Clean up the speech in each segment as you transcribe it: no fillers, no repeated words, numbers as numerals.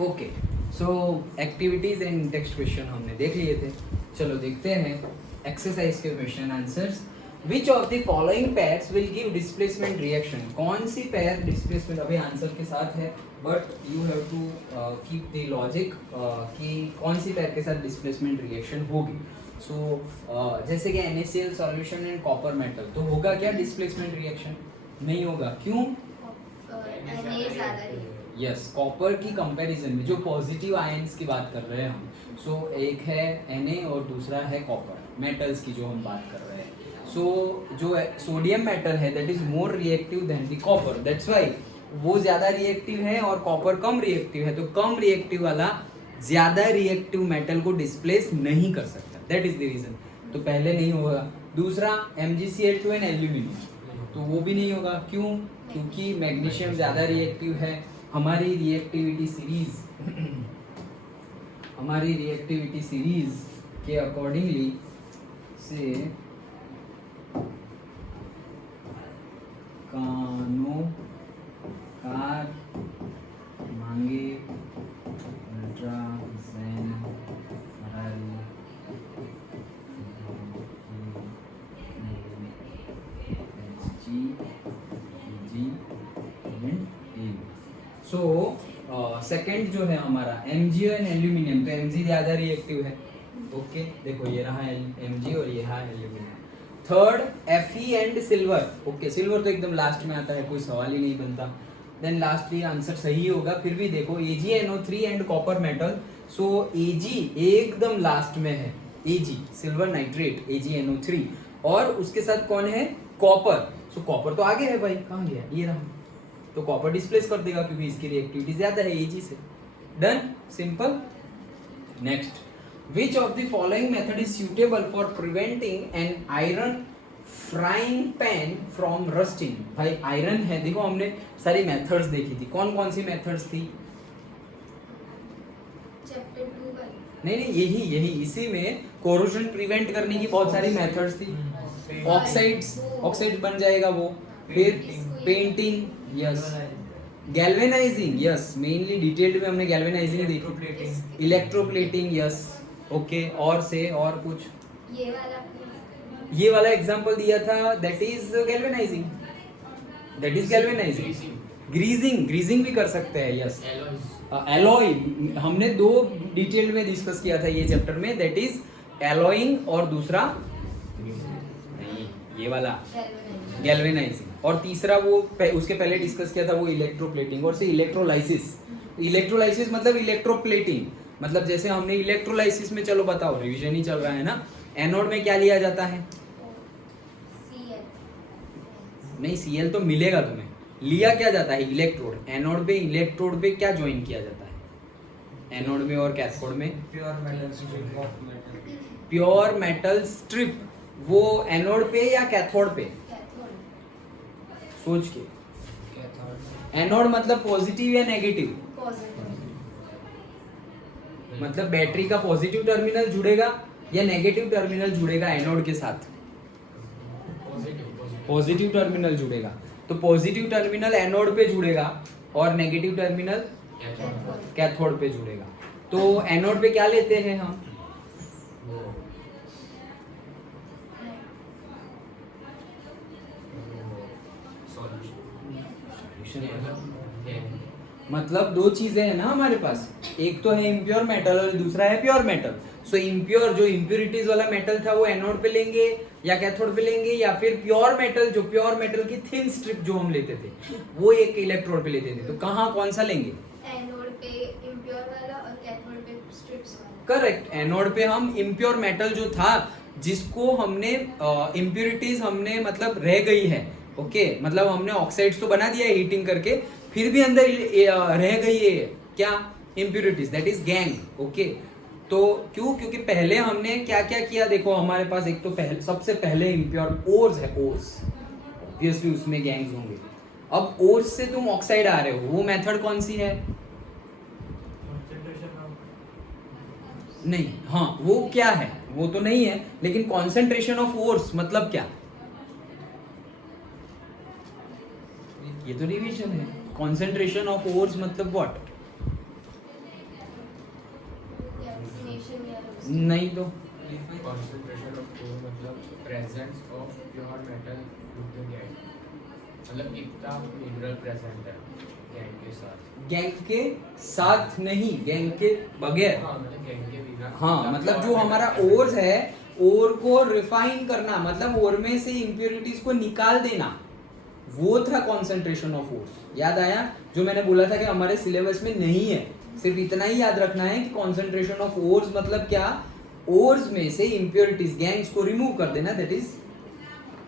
Okay, so activities and text question हमने देख लिए थे. चलो देखते हैं एक्सरसाइज के question answers. Which of the following pairs will give displacement reaction? कौन सी पेयर डिस्प्लेसमेंट, अभी आंसर के साथ है but you have to keep the logic कि कौन सी पेयर के साथ डिस्प्लेसमेंट रिएक्शन होगी. सो जैसे कि NaCl solution and copper metal, तो होगा क्या डिस्प्लेसमेंट रिएक्शन? नहीं होगा. क्यों? यस, कॉपर की कंपैरिजन में जो पॉजिटिव आयंस की बात कर रहे हैं हम, सो एक है Na और दूसरा है कॉपर, मेटल्स की जो हम बात कर रहे हैं. सो जो सोडियम मेटल है that is more reactive then the copper, that's why वो ज़्यादा रिएक्टिव है और कॉपर कम रिएक्टिव है. तो कम रिएक्टिव वाला ज़्यादा रिएक्टिव मेटल को डिस्प्लेस नहीं कर सकता, दैट इज द रीजन. तो पहले नहीं होगा. दूसरा MgCl2 एंड एल्यूमिनियम, तो वो भी नहीं होगा. क्यों? क्योंकि मैग्नीशियम ज़्यादा रिएक्टिव है. हमारी रिएक्टिविटी सीरीज के अकॉर्डिंगली से कानो कार मांगे ultra Zen Ferrari so second जो है हमारा Mg एंड एल्यूमिनियम, तो Mg ज़्यादा रिएक्टिव है. ओके, देखो ये रहा Mg और ये रहा aluminium. Third Fe and silver. Okay, silver तो एकदम लास्ट में आता है, कोई सवाल ही नहीं बनता. देन लास्टली आंसर सही होगा. फिर भी देखो AgNO3 and copper metal, so Ag एकदम लास्ट में है. Ag सिल्वर नाइट्रेट AgNO3, और उसके साथ कौन है? कॉपर. सो कॉपर तो आगे है भाई, कहाँ गया? ये रहा. तो कॉपर डिस्प्लेस कर देगा क्योंकि इसकी रिएक्टिविटी ज्यादा है Ag से. Done, simple. Next, which of the following method is suitable for preventing an iron frying pan from rusting? भाई आयरन है, देखो हमने सारी मेथड्स देखी थी. कौन कौन सी मेथड्स थी? चैप्टर 2 का. नहीं, यही इसी में कोरोजन प्रिवेंट करने की बहुत सारी मेथड्स थी. ऑक्साइड्स बन जाएगा वो. फिर painting, yes. Galvanising, yes, mainly detailed में हमने गैल्वेनाइजिंग देखी. Electroplating, yes. ओके, और कुछ ये वाला एग्जांपल दिया था, दैट इज गैल्वेनाइजिंग. ग्रीजिंग भी कर सकते हैं. यस, एलॉय हमने 2 डिटेल में डिस्कस किया था ये चैप्टर में, दैट इज एलॉइंग, और दूसरा नहीं, ये वाला गैल्वेनाइजिंग. और तीसरा वो उसके पहले डिस्कस किया था, वो इलेक्ट्रोप्लेटिंग. और से इलेक्ट्रोलाइसिस मतलब इलेक्ट्रोप्लेटिंग, मतलब जैसे हमने इलेक्ट्रोलाइसिस में, चलो बताओ, रिवीजन ही चल रहा है ना. एनोड में क्या लिया जाता है? नहीं, Cl तो मिलेगा तुम्हें. लिया क्या जाता है? इलेक्ट्रोड. एनोड पे, इलेक्ट्रोड पे क्या ज्वाइन किया जाता है? एनोड में और कैथोड में प्योर मेटल स्ट्रिप. वो एनोड पे या कैथोड पे? सोच के. एनोड मतलब पॉजिटिव या नेगेटिव? मतलब बैटरी का पॉजिटिव टर्मिनल जुड़ेगा या नेगेटिव टर्मिनल जुड़ेगा एनोड के साथ? पॉजिटिव टर्मिनल जुड़ेगा. तो पॉजिटिव टर्मिनल एनोड पे जुड़ेगा और नेगेटिव टर्मिनल कैथोड पे जुड़ेगा. तो एनोड पे क्या लेते हैं हम? मतलब 2 चीजें हैं ना हमारे पास, एक तो है इम्प्योर मेटल और दूसरा है प्योर मेटल. सो इम्प्योर, जो इम्प्योरिटीज वाला मेटल था, वो एनोड पे लेंगे या कैथोड पे लेंगे, या फिर प्योर मेटल, जो प्योर मेटल की थिन स्ट्रिप जो हम लेते थे, वो एक इलेक्ट्रोड पे लेते थे. तो कहाँ कौन सा लेंगे? एनोड पे इम्प्योर वाला और कैथोड पे स्ट्रिप्स वाला. करेक्ट. एनोड पे हम इम्प्योर मेटल जो था, जिसको हमने इम्प्योरिटीज हमने मतलब रह गई है. ओके, मतलब हमने ऑक्साइड्स तो बना दिया है हीटिंग करके, फिर भी अंदर रह गई है क्या? Impurities, that is gang. Okay, तो क्यों? क्योंकि पहले हमने क्या क्या किया, देखो हमारे पास एक तो सबसे पहले इम्प्योर ओर्स है. ओर्स ऑब्वियसली उसमें गैंग्स होंगे. अब ओर्स से तुम ऑक्साइड आ रहे हो, वो मेथड कौन सी है? नहीं, हाँ, वो क्या है? वो तो नहीं है, लेकिन कॉन्सेंट्रेशन ऑफ ओर्स मतलब क्या? ये तो रिवीजन है. कॉन्सेंट्रेशन ऑफ ओर्स मतलब व्हाट? नहीं तो concentration of ore मतलब presence of pure metal with the gang, मतलब कितना mineral present है gang के साथ। गैंग के साथ नहीं, गैंग के बगैर। हाँ मतलब gang के बिना। हाँ मतलब जो हमारा ओर्स है, ओर को रिफाइन करना, मतलब ओर में से इम्प्योरिटीज को निकाल देना, वो था कॉन्सेंट्रेशन ऑफ ओर्स। याद आया जो मैंने बोला था कि हमारे सिलेबस में नहीं है, सिर्फ इतना ही याद रखना है कि कॉन्सेंट्रेशन ऑफ ओर्स मतलब क्या, ओर्स में से इम्प्योरिटीज गैंग्स को रिमूव कर देना, that is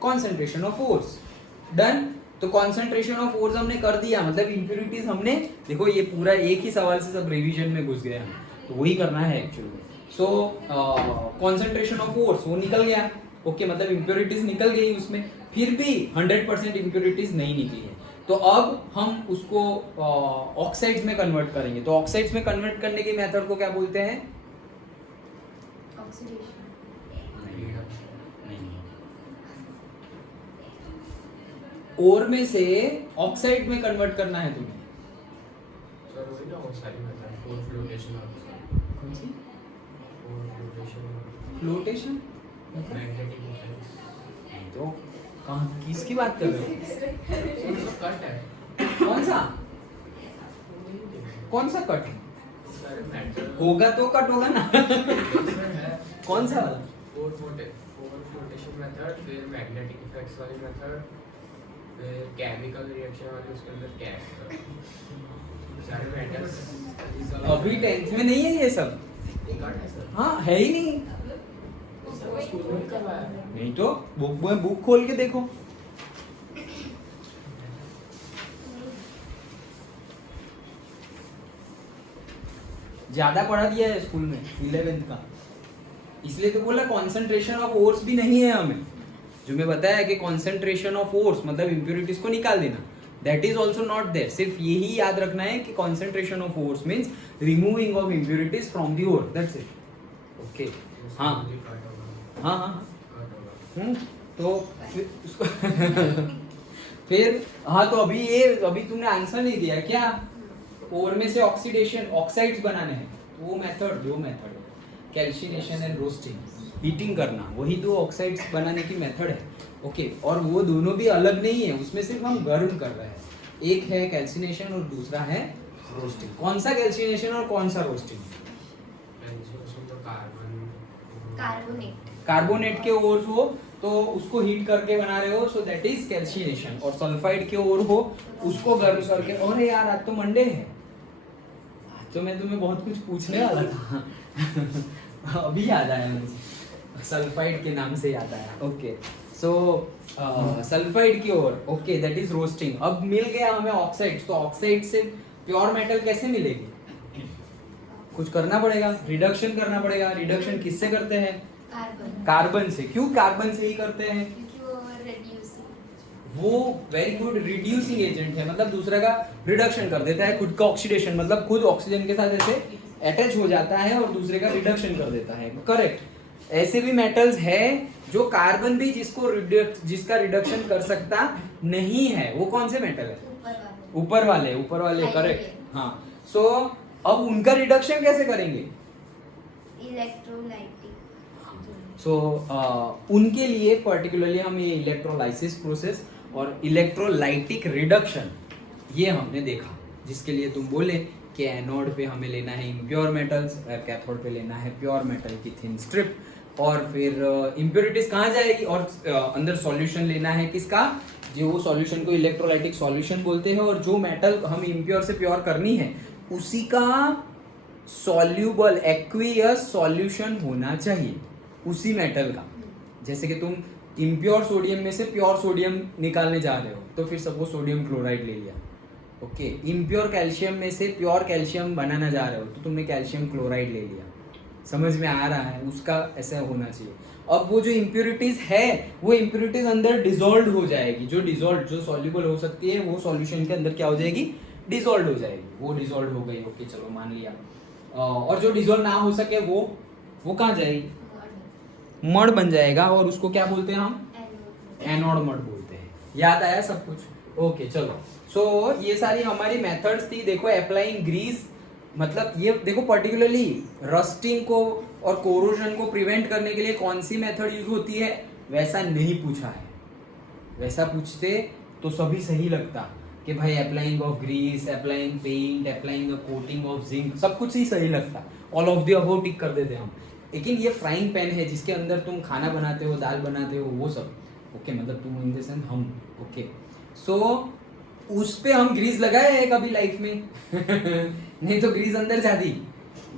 concentration of ores. Done. तो कॉन्सेंट्रेशन ऑफ ओर्स हमने कर दिया, मतलब इम्प्योरिटीज हमने, देखो ये पूरा एक ही सवाल से सब रिवीजन में घुस गया, तो वही करना है actually. So concentration of ores वो निकल गया, ओके मतलब इम्प्योरिटीज निकल गई उसमें, फिर भी 100% इम्प्योरिटीज नहीं निकली है। तो अब हम उसको ऑक्साइड्स में कन्वर्ट करेंगे। तो ऑक्साइड्स में कन्वर्ट करने के मेथड को क्या बोलते हैं? ऑक्सीडेशन। ओर में से ऑक्साइड में कन्वर्ट करना है तुम्हें। सर वही ना वो सारी मेथड, ore flotation और कौन सी? ore flotation, flotation? magnetic effects। तो कहाँ किसकी बात कर रहे हो? मतलब कट है। कौन सा? कौन सा कट? सारे मेटल होगा तो कट होगा ना। है। कौन सा वाला? ore flotation मेथड, फिर magnetic effects वाली मेथड, फिर केमिकल रिएक्शन वाली उसके अंदर क्या सारे मेटल्स। अभी 10th में नहीं है ये सब। ये कट है सर। हाँ है ही नहीं। सर स्कूल में करवाया है। नहीं तो बुक में बुक खोल के देखो। ज्यादा पढ़ा दिया है स्कूल में 11th का, इसलिए तो बोला कॉन्सेंट्रेशन ऑफ ओर्स भी नहीं है हमें। जो मैं बताया कि कॉन्सेंट्रेशन ऑफ ओर्स मतलब इम्प्योरिटीज को निकाल देना, that is also not there. सिर्फ यही याद रखना है कि concentration of ores means removing of impurities from the ore, that's it. Okay हाँ हाँ हाँ तो फिर उसको फिर हाँ तो अभी तुमने आंसर नहीं दिया क्या? ओर में से ऑक्सीडेशन ऑक्साइड्स बनाने हैं, तो वो मेथड दो मेथड है, कैल्सिनेशन एंड रोस्टिंग, हीटिंग करना, वही दो ऑक्साइड्स बनाने की मेथड है। ओके और वो दोनों भी अलग नहीं है, उसमें सिर्फ हम गर्म कर रहे हैं। एक है कैल्सिनेशन और दूसरा है रोस्टिंग। कौन सा कैल्सिनेशन और कौन सा रोस्टिंग? कार्बोनेट। कार्बोनेट के ओर हो तो उसको हीट करके बना रहे हो, सो दैट इज कैल्सिनेशन। और सल्फाइड के ओर हो उसको गर्म करके। अरे यार आज तो मंडे है, आज तो मैं तुम्हें बहुत कुछ पूछने वाला था। अभी याद आया मुझे, सल्फाइड के नाम से याद आया। ओके सो सल्फाइड की ओर, ओके दैट इज रोस्टिंग। अब मिल गया हमें ऑक्साइड, तो ऑक्साइड से प्योर मेटल कैसे मिलेगी? कुछ करना पड़ेगा, रिडक्शन करना पड़ेगा। रिडक्शन किससे करते हैं? कार्बन। कार्बन से। क्यों कार्बन से ही करते हैं? क्योंकि वो रेड्यूसिंग, वो वेरी गुड रिड्यूसिंग एजेंट है, मतलब दूसरे का रिडक्शन कर देता है। खुद का ऑक्सीडेशन मतलब खुद ऑक्सीजन के साथ ऐसे अटैच हो जाता है और दूसरे का रिडक्शन कर देता है। करेक्ट। ऐसे भी मेटल्स है जो कार्बन भी जिसका रिडक्शन कर सकता नहीं है, वो कौन से मेटल है? ऊपर वाले। ऊपर वाले Hydrogen। करेक्ट। हाँ सो अब उनका रिडक्शन कैसे करेंगे? इलेक्ट्रोलाइटिक। सो उनके लिए पर्टिकुलरली हम ये इलेक्ट्रोलाइसिस प्रोसेस और इलेक्ट्रोलाइटिक रिडक्शन ये हमने देखा, जिसके लिए तुम बोले कि एनोड पे हमें लेना है इम्प्योर मेटल्स, कैथोड पे लेना है प्योर मेटल की थिन स्ट्रिप, और फिर इम्प्योरिटीज कहाँ जाएगी और अंदर सॉल्यूशन लेना है किसका? जो वो सॉल्यूशन को इलेक्ट्रोलाइटिक सॉल्यूशन बोलते हैं, और जो मेटल हम इम्प्योर से प्योर करनी है उसी का सॉल्यूबल एक्वियस सॉल्यूशन होना चाहिए उसी मेटल का। जैसे कि तुम इम्प्योर सोडियम में से प्योर सोडियम निकालने जा रहे हो तो फिर सपोज सोडियम क्लोराइड ले लिया। ओके इम्प्योर कैल्शियम में से प्योर कैल्शियम बनाना जा रहे हो तो तुमने कैल्शियम क्लोराइड ले लिया। समझ में आ रहा है? उसका ऐसा होना चाहिए। अब वो जो इम्प्योरिटीज है वो इम्प्योरिटीज अंदर डिसॉल्व हो जाएगी। जो सॉल्यूबल हो सकती है वो सॉल्यूशन के अंदर क्या हो जाएगी? डिसॉल्व हो जाएगी। वो डिसॉल्व हो गई, ओके चलो मान लिया। और जो डिसॉल्व ना हो सके वो कहाँ जाएगी? मड बन जाएगा, और उसको क्या बोलते हैं हम? एनोड मड बोलते हैं। याद आया सब कुछ? ओके चलो। सो ये सारी हमारी मेथड्स थी। देखो अप्लाइंग ग्रीस मतलब ये देखो पर्टिकुलरली रस्टिंग को और कोरोजन को प्रिवेंट करने के लिए कौन सी मेथड यूज होती है वैसा नहीं पूछा है। वैसा पूछते तो सभी सही लगता कि भाई applying of grease, applying paint, applying coating of zinc, सब कुछ ही सही लगता, all of the above tick कर देते हम। लेकिन ये फ्राइंग पैन है जिसके अंदर तुम खाना बनाते हो, दाल बनाते हो, वो सब ओके, मतलब तुम इन द सेंस हम ओके। सो उस पे हम ग्रीस लगाए हैं कभी लाइफ में नहीं तो ग्रीस अंदर जाती।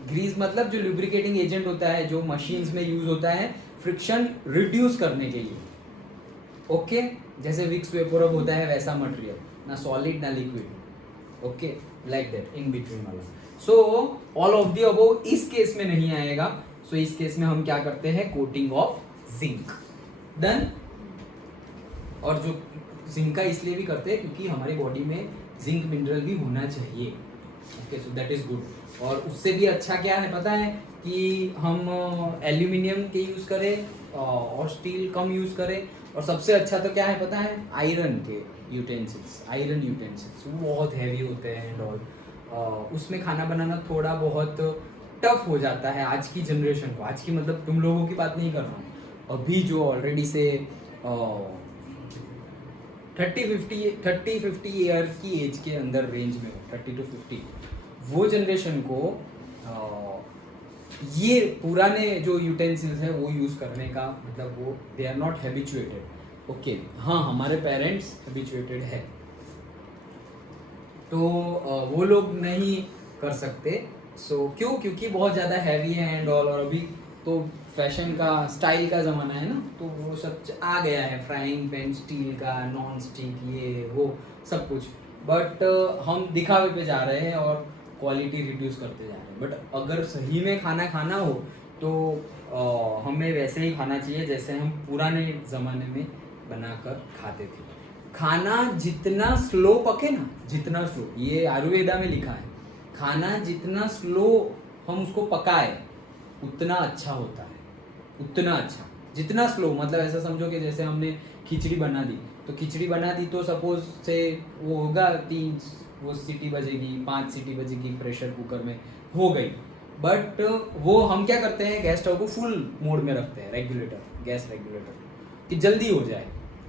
ग्रीस मतलब जो लुब्रिकेटिंग एजेंट होता है, जो मशीन्स में यूज होता है फ्रिक्शन रिड्यूस करने के लिए ओके। जैसे विक्स वेपोरब होता है वैसा मटेरियल, ना सॉलिड ना liquid okay, like that in between वाला। So all of the above इस केस में नहीं आएगा। सो इस केस में हम क्या करते हैं, कोटिंग ऑफ जिंक डन। और जो जिंक का इसलिए भी करते हैं क्योंकि हमारी बॉडी में जिंक मिनरल भी होना चाहिए okay, so that is good. और उससे भी अच्छा क्या है पता है कि हम एल्यूमिनियम के यूज करें और स्टील कम यूज करें। और सबसे अच्छा तो क्या है पता है, आयरन के यूटेंसिल्स। आयरन यूटेंसिल्स वो बहुत हैवी होते हैं एंड ऑल, उसमें खाना बनाना थोड़ा बहुत टफ हो जाता है आज की जनरेशन को। आज की मतलब तुम लोगों की बात नहीं कर रहा हूँ, अभी जो ऑलरेडी से 30-50 ईयर की एज के अंदर रेंज में 30 to 50 वो जनरेशन को ये पुराने जो यूटेंसिल्स हैं वो यूज़ करने का मतलब वो they are not habituated okay. हाँ हमारे पेरेंट्स हैबिचुएटेड है तो वो लोग नहीं कर सकते। सो क्यों, क्योंकि बहुत ज़्यादा हैवी है एंड ऑल। और अभी तो फैशन का स्टाइल का ज़माना है ना, तो वो सब आ गया है, फ्राइंग पैन स्टील का, नॉन स्टिक, ये वो सब कुछ। बट हम दिखावे पे जा रहे हैं और क्वालिटी रिड्यूस करते जा रहे हैं। बट अगर सही में खाना खाना हो तो हमें वैसे ही खाना चाहिए जैसे हम पुराने ज़माने में बनाकर खाते थे। खाना जितना स्लो पके ना, जितना स्लो, ये आयुर्वेदा में लिखा है, खाना जितना स्लो हम उसको पकाए उतना अच्छा होता है, उतना अच्छा। जितना स्लो मतलब ऐसा समझो कि जैसे हमने खिचड़ी बना दी, तो खिचड़ी बना दी तो सपोज से वो होगा 3 वो सीटी बजेगी, 5 सीटी बजेगी प्रेशर कुकर में, हो गई। बट वो हम क्या करते हैं, गैस स्टोव को फुल मोड में रखते हैं, रेगुलेटर, गैस रेगुलेटर, कि जल्दी हो जाए।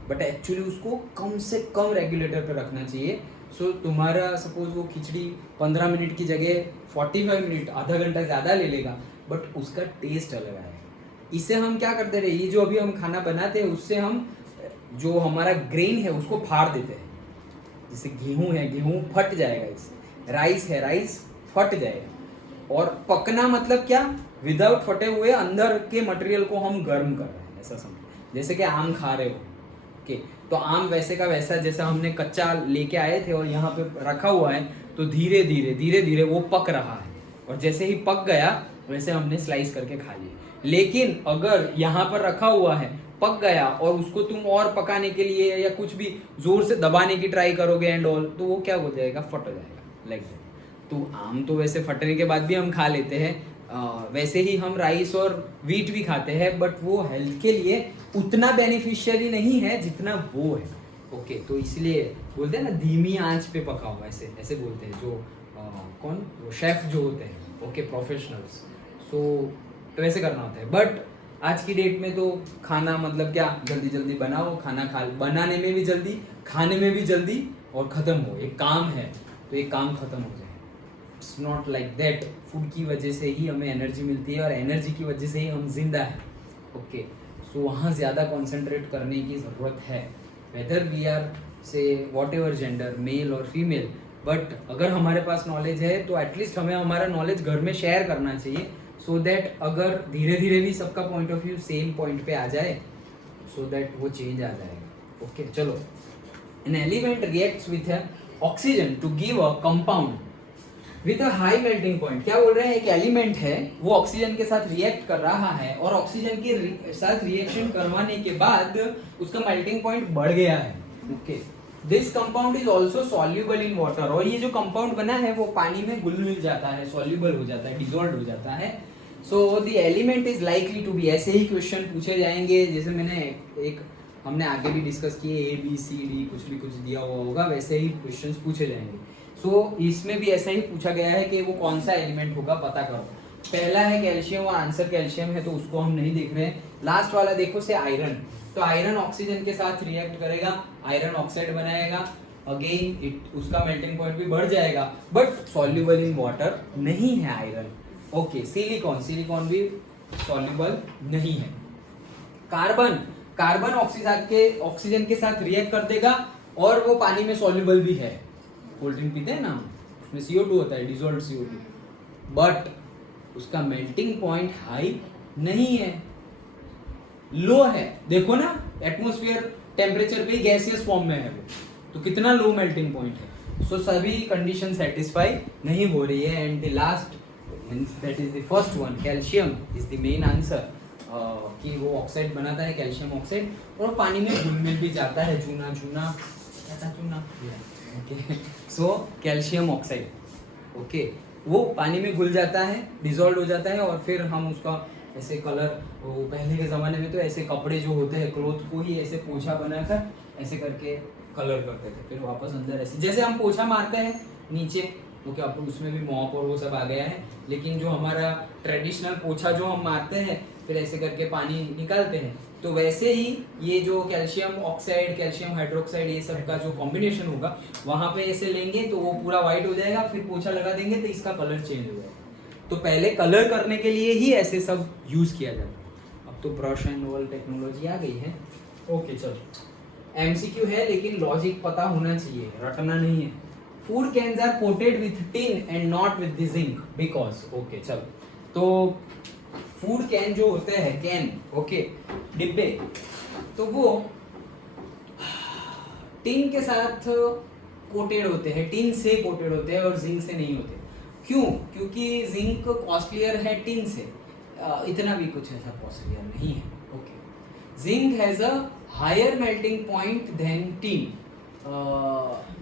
बट एक्चुअली उसको कम से कम रेगुलेटर पे रखना चाहिए। सो तुम्हारा सपोज वो खिचड़ी 15 मिनट की जगह 45 मिनट, आधा घंटा ज़्यादा ले लेगा, बट उसका टेस्ट अलग आएगा। इससे हम क्या करते रहे, ये जो अभी हम खाना बनाते हैं उससे हम जो हमारा ग्रेन है उसको फाड़ देते हैं। जैसे गेहूं है, गेहूं फट जाएगा, इससे राइस है, राइस फट जाएगा। और पकना मतलब क्या, विदाउट फटे हुए अंदर के मटेरियल को हम गर्म कर रहे हैं, ऐसा समझो। जैसे कि आम खा रहे हो ओके, तो आम वैसे का वैसा जैसा हमने कच्चा लेके आए थे और यहाँ पे रखा हुआ है, तो धीरे धीरे वो पक रहा है। और जैसे ही पक गया वैसे हमने स्लाइस करके खा लिए। लेकिन अगर यहाँ पर रखा हुआ है, पक गया, और उसको तुम और पकाने के लिए या कुछ भी जोर से दबाने की ट्राई करोगे एंड ऑल, तो वो क्या हो जाएगा, फट जाएगा लाइक दैट। तो आम तो वैसे फटने के बाद भी हम खा लेते हैं, वैसे ही हम राइस और वीट भी खाते हैं, बट वो हेल्थ के लिए उतना बेनिफिशियरी नहीं है जितना वो है ओके। तो इसलिए बोलते हैं ना धीमी आंच पे पकाओ, ऐसे ऐसे बोलते हैं जो कौन, वो शेफ जो होते हैं ओके, प्रोफेशनल्स। सो तो ऐसे करना होता है। बट आज की डेट में तो खाना मतलब क्या, जल्दी जल्दी बनाओ, खाना खा, बनाने में भी जल्दी, खाने में भी जल्दी, और ख़त्म हो। एक काम है तो एक काम ख़त्म हो जाए। It's not like that. Food की वजह से ही हमें एनर्जी मिलती है और एनर्जी की वजह से ही हम जिंदा हैं ओके। सो वहाँ ज़्यादा कॉन्सेंट्रेट करने की ज़रूरत है, वेदर वी आर से वॉट एवर जेंडर, मेल और फीमेल। बट अगर हमारे पास नॉलेज है तो एटलीस्ट हमें हमारा नॉलेज घर में शेयर करना चाहिए, सो दैट अगर धीरे धीरे भी सबका point of view same point पे आ जाए, सो दैट वो चेंज आ जाएगा ओके। चलो, an element reacts with oxygen to give a compound with a high melting point. क्या बोल रहे हैं, एक एलिमेंट है वो ऑक्सीजन के साथ रिएक्ट कर रहा है, और ऑक्सीजन के साथ रिएक्शन करवाने के बाद उसका मेल्टिंग पॉइंट बढ़ गया है okay. This compound is also soluble in water. और ये जो कंपाउंड बना है वो पानी में घुल मिल जाता है, सॉल्यूबल हो जाता है, डिजोल्व हो जाता है। So the element is likely to be, ऐसे ही क्वेश्चन पूछे जाएंगे जैसे मैंने एक हमने आगे भी डिस्कस किए, A B C D कुछ भी कुछ दिया हुआ होगा, वैसे ही क्वेश्चंस पूछे जाएंगे। सो इसमें भी ऐसा ही पूछा गया है कि वो कौन सा एलिमेंट होगा पता करो। पहला है कैल्शियम और आंसर कैल्शियम है, तो उसको हम नहीं देख रहे हैं। लास्ट वाला देखो से आयरन, तो आयरन ऑक्सीजन के साथ रिएक्ट करेगा, आयरन ऑक्साइड बनाएगा, अगेन उसका मेल्टिंग पॉइंट भी बढ़ जाएगा, बट सॉल्युबल इन वाटर नहीं है आयरन। ओके, सिलिकॉन, सिलिकॉन भी सॉल्युबल नहीं है। कार्बन, कार्बन ऑक्सीजन के साथ रिएक्ट कर देगा और वो पानी में सॉल्युबल भी है। कोल्ड ड्रिंक पीते हैं ना, उसमें CO2 होता है, डिसॉल्व्ड CO2, बट उसका मेल्टिंग पॉइंट हाई नहीं है, लो है। देखो ना, एटमॉस्फेयर टेम्परेचर पे गैसियस फॉर्म में है वो, तो कितना लो मेल्टिंग पॉइंट है। सो सभी कंडीशन सेटिस्फाई नहीं हो रही है। And the last that is the first one, calcium is the main answer, कि वो ऑक्साइड बनाता है, कैल्शियम ऑक्साइड, और पानी में घुल मिल भी जाता है, चूना चूना चूना। Okay, so calcium oxide, okay, वो पानी में घुल जाता है, डिसॉल्व हो जाता है, और फिर हम उसका ऐसे कलर, वो पहले के ज़माने में तो ऐसे कपड़े जो होते हैं, क्लोथ को ही ऐसे पोछा बनाकर ऐसे करके कलर करते थे, फिर वापस अंदर ऐसे जैसे हम पोछा मारते हैं नीचे, तो क्या उसमें भी मॉप और वो सब आ गया है, लेकिन जो हमारा ट्रेडिशनल पोछा जो हम मारते हैं फिर ऐसे करके पानी निकालते हैं, तो वैसे ही ये जो कैल्शियम ऑक्साइड, कैल्शियम हाइड्रोक्साइड, ये सब का जो कॉम्बिनेशन होगा वहाँ पे ऐसे लेंगे तो वो पूरा वाइट हो जाएगा, फिर पोछा लगा देंगे तो इसका कलर चेंज हो जाएगा। तो पहले कलर करने के लिए ही ऐसे सब यूज किया जाता है। अब तो ब्रश एंड ऑल टेक्नोलॉजी आ गई है। ओके चलो, MCQ है लेकिन लॉजिक पता होना चाहिए, रटना नहीं है। Food cans are coated with tin and not with the zinc because, okay चलो, तो फूड कैन जो होते हैं, कैन, ओके, डिब्बे, तो वो टिन के साथ कोटेड होते हैं, टिन से कोटेड होते हैं और जिंक से नहीं होते। क्यों? क्योंकि जिंक कॉस्टलियर है टिन से, इतना भी कुछ ऐसा कॉस्टलियर नहीं है। Okay, zinc has a higher melting point than tin.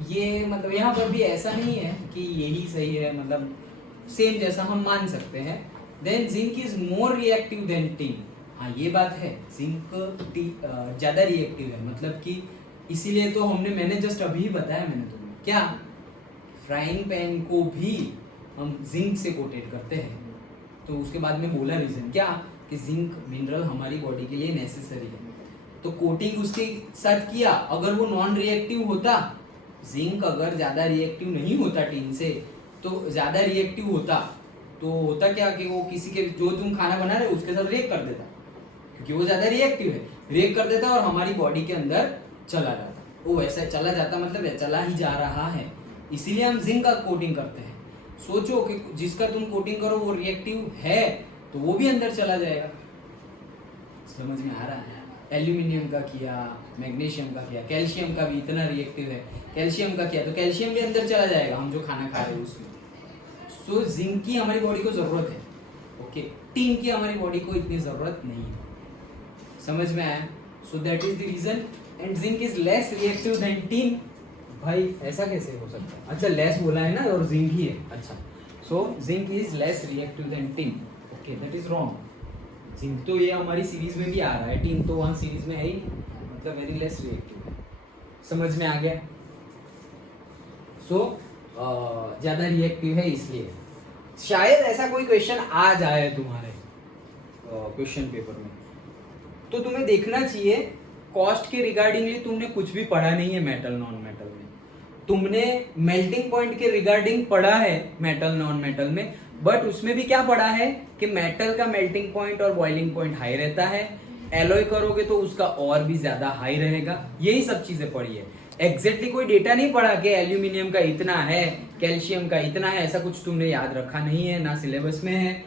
ये मतलब यहाँ पर भी ऐसा नहीं है कि यही सही है, मतलब सेम जैसा हम मान सकते हैं। Then zinc is more reactive than tin, हाँ ये बात है, जिंक ज़्यादा रिएक्टिव है, मतलब कि इसीलिए तो मैंने जस्ट अभी बताया मैंने तुम्हें, क्या फ्राइंग पैन को भी हम जिंक से कोटेड करते हैं। तो उसके बाद में बोला रीजन क्या, कि जिंक मिनरल हमारी बॉडी के लिए नेसेसरी है, तो कोटिंग उसके साथ किया। अगर वो नॉन रिएक्टिव होता, जिंक अगर ज़्यादा रिएक्टिव नहीं होता टिन से, तो ज़्यादा रिएक्टिव होता, तो होता क्या कि वो किसी के जो तुम खाना बना रहे हो उसके साथ रिएक्ट कर देता, क्योंकि वो ज़्यादा रिएक्टिव है, रिएक्ट कर देता और हमारी बॉडी के अंदर चला जाता। वो वैसा चला जाता मतलब चला ही जा रहा है, इसीलिए हम जिंक का कोटिंग करते हैं। सोचो कि जिसका तुम कोटिंग करो वो रिएक्टिव है तो वो भी अंदर चला जाएगा। समझ में आ रहा है? एल्यूमिनियम का किया, मैग्नीशियम का किया, कैल्शियम का भी इतना रिएक्टिव है, कैल्शियम का किया तो कैल्शियम भी अंदर चला जाएगा, हम जो खाना खा रहे हैं उसमें। सो जिंक की हमारी बॉडी को जरूरत है, ओके, टिन की हमारी बॉडी को इतनी जरूरत नहीं है। समझ में आया? So that is the reason, and zinc is less reactive than tin. भाई ऐसा कैसे हो सकता है? अच्छा लेस बोला है ना, और जिंक ही है। अच्छा, so zinc is less reactive than tin, okay, that is wrong. Zinc तो ये हमारी सीरीज में भी आ रहा है, टिन तो वहाँ सीरीज में है ही, मतलब वेरी लेस रिएक्टिव है। समझ में आ गया? सो ज़्यादा रिएक्टिव है, इसलिए शायद ऐसा कोई क्वेश्चन आ जाए तुम्हारे क्वेश्चन पेपर में, तो तुम्हें देखना चाहिए कॉस्ट के रिगार्डिंगली तुमने कुछ भी पढ़ा नहीं है मेटल नॉन मेटल में। तुमने मेल्टिंग पॉइंट के रिगार्डिंग पढ़ा है मेटल नॉन मेटल में, बट उसमें भी क्या पढ़ा है कि मेटल का मेल्टिंग पॉइंट और बॉइलिंग पॉइंट हाई रहता है, एलॉय करोगे तो उसका और भी ज्यादा हाई रहेगा। यही सब चीजें पढ़ी है, एग्जैक्टली कोई डेटा नहीं पढ़ा कि एल्यूमिनियम का इतना है, कैल्शियम का इतना है, ऐसा कुछ तुमने याद रखा नहीं है, ना सिलेबस में है।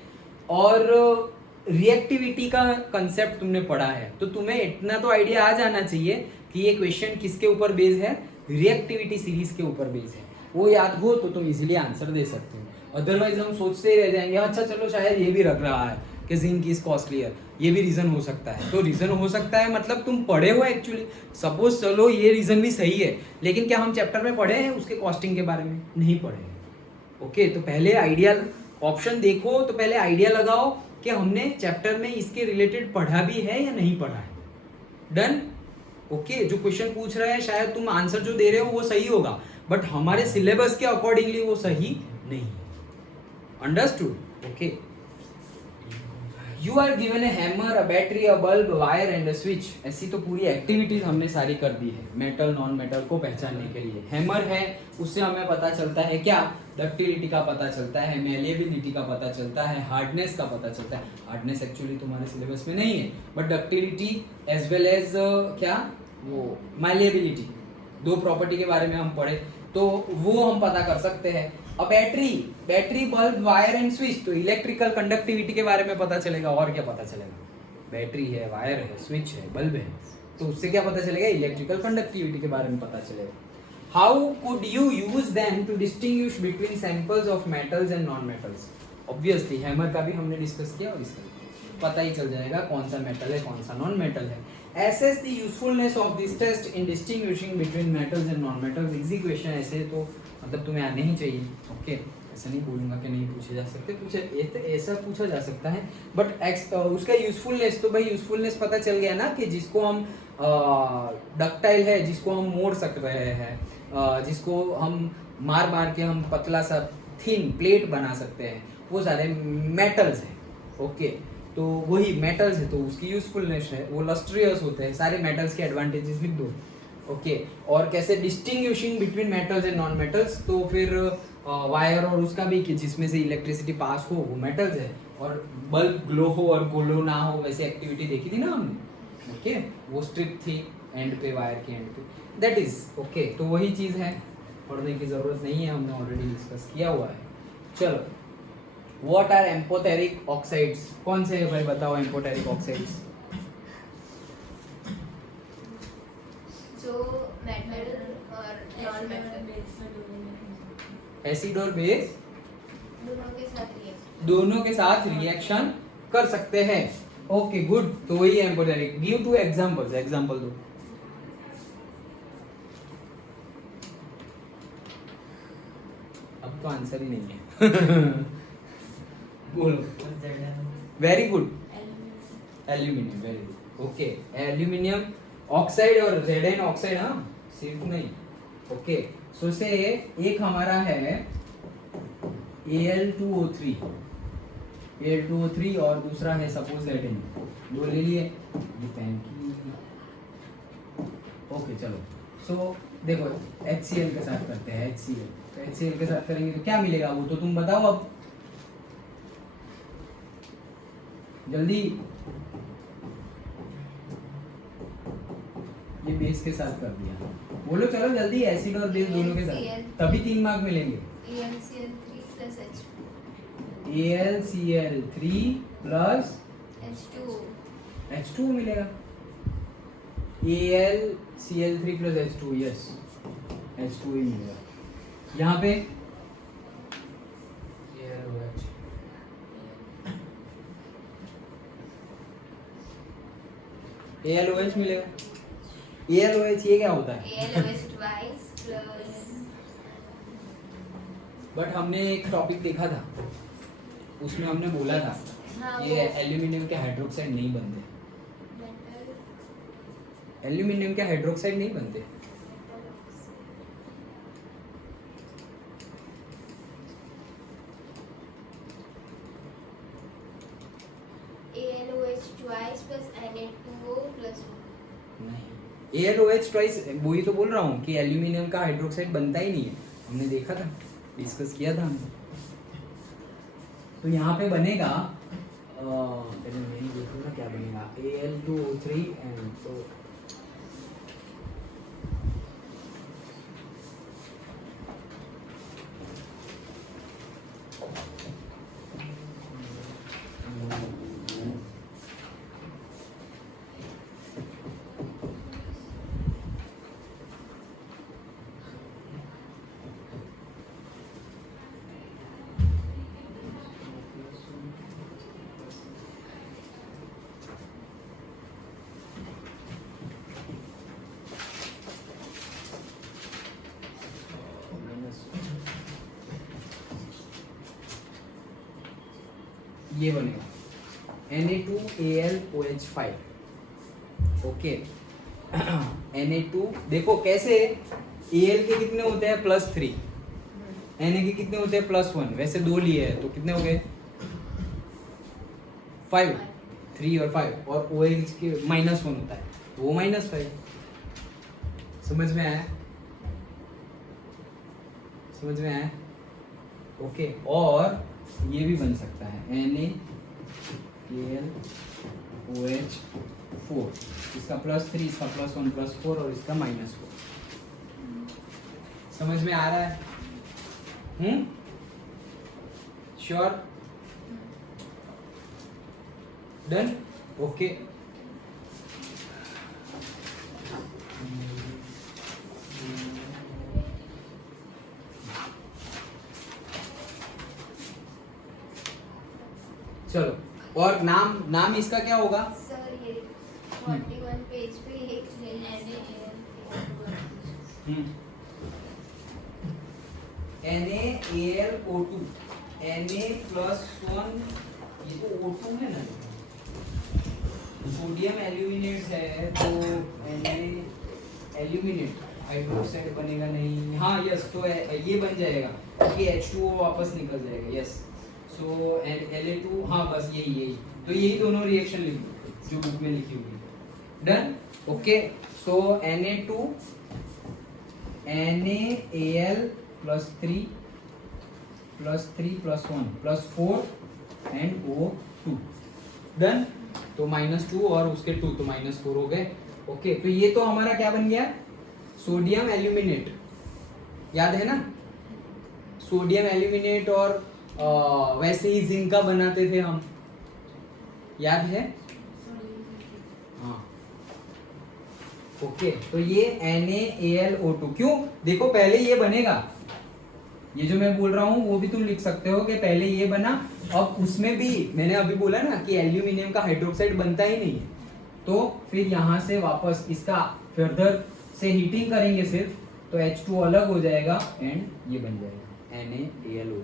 और रिएक्टिविटी का कंसेप्ट तुमने पढ़ा है, तो तुम्हें इतना तो आइडिया आ जाना चाहिए कि ये क्वेश्चन किसके ऊपर बेस्ड है, रिएक्टिविटी सीरीज के ऊपर बेस्ड है। वो याद हो तो तुम इजीली आंसर दे सकते हो। अदरवाइज हम सोचते ही रह जाएंगे, अच्छा चलो शायद ये भी रख रहा है कि जिंक इज कॉस्टलियर, ये भी रीजन हो सकता है। तो रीजन हो सकता है मतलब तुम पढ़े हो एक्चुअली, सपोज चलो ये रीजन भी सही है, लेकिन क्या हम चैप्टर में पढ़े हैं उसके कॉस्टिंग के बारे में? नहीं पढ़े हैं। ओके, तो पहले आइडिया ऑप्शन देखो, तो पहले आइडिया लगाओ कि हमने चैप्टर में इसके रिलेटेड पढ़ा भी है या नहीं पढ़ा है। डन? ओके, जो क्वेश्चन पूछ रहा है शायद तुम आंसर जो दे रहे हो वो सही होगा, बट हमारे सिलेबस के अकॉर्डिंगली वो सही नहीं। Understood? Okay. You are given a hammer, a battery, a bulb, wire and a switch. ऐसी तो पूरी एक्टिविटीज हमने सारी कर दी है मेटल नॉन मेटल को पहचानने के लिए। हैमर है, उससे हमें पता चलता है क्या, डक्टिलिटी का पता चलता है, मेलिएबिलिटी का पता चलता है, हार्डनेस का पता चलता है। हार्डनेस एक्चुअली तुम्हारे सिलेबस में नहीं है, but ductility as well as क्या वो माइलेबिलिटी, दो प्रॉपर्टी के बारे में हम पढ़े तो वो हम पता कर सकते हैं। अब battery bulb wire and switch, तो इलेक्ट्रिकल कंडक्टिविटी के बारे में पता चलेगा। और क्या पता चलेगा? बैटरी है, वायर है, स्विच है, बल्ब है, तो उससे क्या पता चलेगा? इलेक्ट्रिकल कंडक्टिविटी के बारे में पता चलेगा। How could you use them to distinguish between samples of metals and non metals? Obviously hammer का भी हमने डिस्कस किया और इसका पता ही चल जाएगा कौन सा मेटल है कौन सा नॉन मेटल है। Assess the usefulness of this test in distinguishing between metals and non-metals. Easy question ऐसे तो मतलब तुम्हें आने ही चाहिए। ओके, ऐसा नहीं बोलूँगा कि नहीं पूछे जा सकते, ऐसा पूछा जा सकता है। बट उसका यूजफुलनेस, तो भाई यूजफुलनेस पता चल गया ना कि जिसको हम डक्टाइल है, जिसको हम मोड़ सक रहे हैं, जिसको हम मार के हम पतला सा थिन प्लेट बना सकते हैं, वो सारे मेटल्स हैं। ओके, तो वही मेटल्स है तो उसकी यूजफुलनेस है, वो लस्ट्रियस होते हैं। सारे मेटल्स के एडवांटेजेस लिख दो। ओके, और कैसे distinguishing between metals and non metals, तो फिर वायर और उसका भी कि जिसमें से इलेक्ट्रिसिटी पास हो वो मेटल्स है, और बल्ब ग्लो हो और ग्लो ना हो वैसे एक्टिविटी देखी थी ना हमने। ओके, वो स्ट्रिप थी एंड पे, वायर के एंड पे, दैट इज ओके। तो वही चीज़ है, पढ़ने की ज़रूरत नहीं है, हमने ऑलरेडी डिस्कस किया हुआ है। चलो, What are एम्पोटेरिक ऑक्साइड्स? कौन से है भाई बताओ एम्पोटेरिक ऑक्साइड्स? जो मेटल और नॉन मेटल एसिड और बेस दोनों के साथ रिएक्शन कर सकते हैं। ओके गुड, तो वही amphoteric. Give to examples, example दो। अब तो आंसर ही नहीं है। बोलो। Very good, aluminium, very good. Okay, aluminium oxide और जेडाइन ऑक्साइड, हाँ सिर्फ नहीं। ओके, सो से एक हमारा है Al2O3 और दूसरा है सपोज जेडाइन, दो ले लिए, ये पेन की। ओके चलो, सो देखो HCl के साथ करते हैं, HCl, तो HCl के साथ करेंगे तो क्या मिलेगा वो तो तुम बताओ अब जल्दी। ये बेस के साथ कर दिया, बोलो चलो जल्दी, एसिड और बेस दोनों के साथ, तभी 3 मार्क मिलेंगे। AlCl3 प्लस H2 मिलेगा। AlCl3 plus H2, yes H2 ही मिलेगा। यहाँ पे AlOH मिलेगा। AlOH ये क्या होता है? बट हमने एक टॉपिक देखा था, उसमें हमने बोला था ये एल्यूमिनियम के हाइड्रोक्साइड नहीं बनते, एल्यूमिनियम के हाइड्रोक्साइड नहीं बनते। AlOH ट्वाइस, वही तो बोल रहा हूँ कि एल्यूमिनियम का हाइड्रोक्साइड बनता ही नहीं है, हमने देखा था, डिस्कस किया था हमने। तो यहाँ पे बनेगा देखो ना क्या बनेगा, Al2O3 एंड तो ये बनेगा Na2AlOH5। ओके Na2 देखो कैसे, Al के कितने होते हैं +3, Na के कितने होते हैं +1, वैसे 2 लिए हैं तो कितने हो गए 5, 3 और 5, और OH के -1 होता है तो वो -5। समझ में आया? समझ में आया? ओके, और ये भी बन सकता है NaClOH4, इसका +3, इसका +1 +4 और इसका -4। समझ में आ रहा है? श्योर? डन? ओके। चलो, और नाम इसका क्या होगा? सर ये 41 पेज पे एक NaAlO2, Na+1, ये तो O2 है ना, सोडियम एल्यूमिनेट है तो Na एल्यूमिनेट हाइड्रोक्साइड बनेगा नहीं, हाँ यस, तो ये बन जाएगा कि H2O वापस निकल जाएगा, यस। सो La2, हाँ बस यही, तो यही दोनों रिएक्शन लिख दो जो बुक में लिखी हुई है। Done? Okay, so Na2 NaAl +3 +1 +4 and O2। Done? तो -2 और उसके 2 तो -4 हो गए। ओके, तो ये तो हमारा क्या बन गया? सोडियम एल्यूमिनेट, याद है ना? सोडियम एल्यूमिनेट, और वैसे ही जिंक का बनाते थे हम, याद है? हाँ। ओके, तो ये NaAlO2, क्यों? देखो पहले ये बनेगा, ये जो मैं बोल रहा हूँ वो भी तुम लिख सकते हो कि पहले ये बना, अब उसमें भी मैंने अभी बोला ना कि एल्यूमिनियम का हाइड्रोक्साइड बनता ही नहीं है, तो फिर यहाँ से वापस इसका फर्दर से हीटिंग करेंगे सिर्फ, तो H2 अलग हो जाएगा एंड ये बन जाएगा NaAlO2।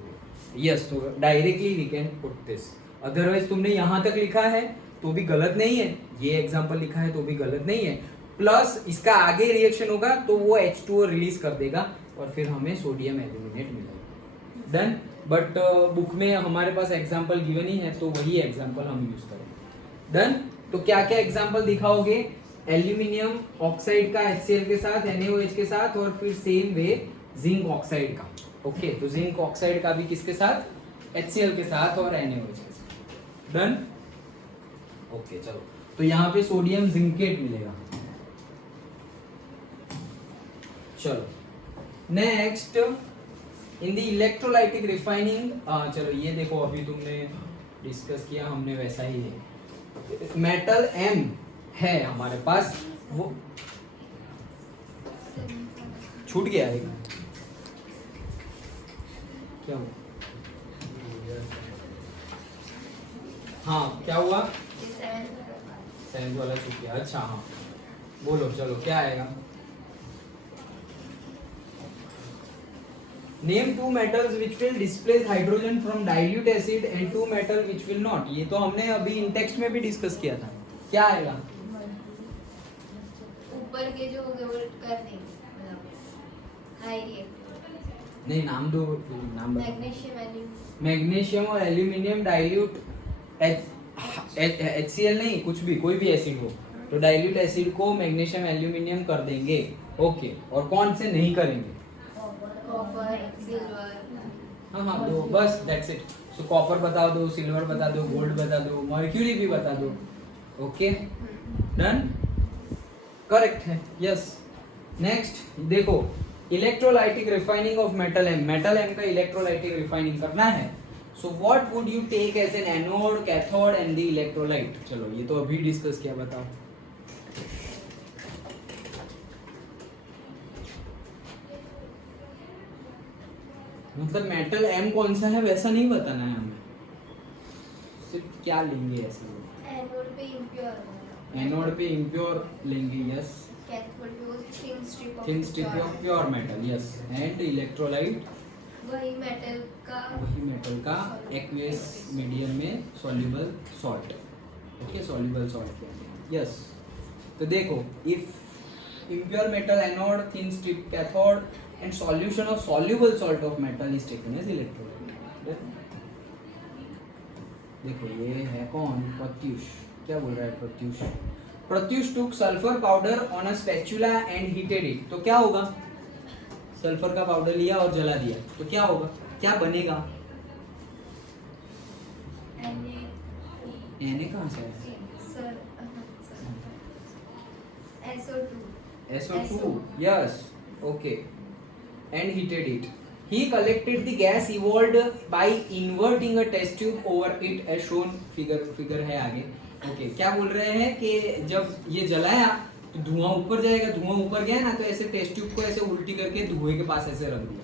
यस, तो directly we can put this, otherwise तुमने यहाँ तक लिखा है तो भी गलत नहीं है, ये एग्जांपल लिखा है तो भी गलत नहीं है, प्लस इसका आगे रिएक्शन होगा तो वो H2O रिलीज कर देगा और फिर हमें सोडियम एल्यूमिनेट मिलेगा। डन? बट बुक में हमारे पास एग्जांपल गिवन ही है तो वही एग्जांपल हम यूज करेंगे। डन? तो क्या क्या एग्जांपल दिखाओगे? एल्यूमिनियम ऑक्साइड का HCl के साथ, NaOH के साथ, और फिर सेम वे जिंक ऑक्साइड का। ओके, तो जिंक ऑक्साइड का भी किसके साथ? HCl के साथ और NaOH के साथ। डन? ओके, चलो, तो यहाँ पे सोडियम जिंकेट मिलेगा। चलो next, in the electrolytic refining, चलो ये देखो, अभी तुमने डिस्कस किया, हमने वैसा ही है। मेटल M है हमारे पास, वो छूट गया है क्या हुआ? हाँ, क्या हुआ? 7 वाला छूट गया। अच्छा, हाँ बोलो, चलो क्या आएगा? Name 2 metals which will displace hydrogen from dilute acid and 2 metal which will not। ये तो हमने अभी इन टेक्स्ट में भी डिस्कस किया था। क्या आएगा? ऊपर के जो हो गए वो कर देंगे, हाई रिएक्टिव। नहीं, नाम दो, नाम बताओ। मैग्नीशियम और एल्यूमिनियम डाइल्यूट HCl नहीं, कुछ भी, कोई भी एसिड हो तो डाइल्यूट एसिड को मैग्नीशियम एल्यूमिनियम कर देंगे। ओके, और कौन से नहीं करेंगे? Copper, silver. हाँ, दो बस, दैट्स इट। सो कॉपर बता दो, सिल्वर बता दो, गोल्ड बता दो, मर्क्यूरी भी बता दो। Okay, done? करेक्ट है, यस। नेक्स्ट देखो, electrolytic refining of metal M। Metal M का इलेक्ट्रोलाइटिक रिफाइनिंग करना है, so what would you take as an anode, cathode and the electrolyte? चलो ये तो अभी डिस्कस किया, बताओ। मतलब मेटल M कौन सा है वैसा नहीं बताना है हमें, सिर्फ क्या लेंगे ऐसे। एनोड पे इम्प्योर, एनोड पे इम्प्योर लेंगे, यस। कैथोड पे वो thin strip of pure metal, yes. And electrolyte, वही मेटल का एक्वेस मीडियम में soluble salt. Okay, soluble salt कहते हैं, यस। तो देखो, impure metal anode, thin strip cathode, and solution of soluble salt of metal is taken as electrolyte. देखो ये है कौन? प्रत्युष. क्या बोल रहा है Pratyush? Pratyush took sulfur powder on a spatula and heated it. तो क्या होगा? सल्फर का पाउडर लिया और जला दिया तो क्या होगा? क्या बनेगा? Na कहाँ से है? SO2. Yes. Okay. And heated it. He collected the gas evolved by inverting a test tube over it as shown figure है आगे. Okay. क्या बोल रहे हैं कि जब ये जलाया तो धुआं ऊपर जाएगा. धुआं ऊपर गया ना तो ऐसे टेस्ट ट्यूब को ऐसे उल्टी करके धुएं के पास ऐसे रख दिया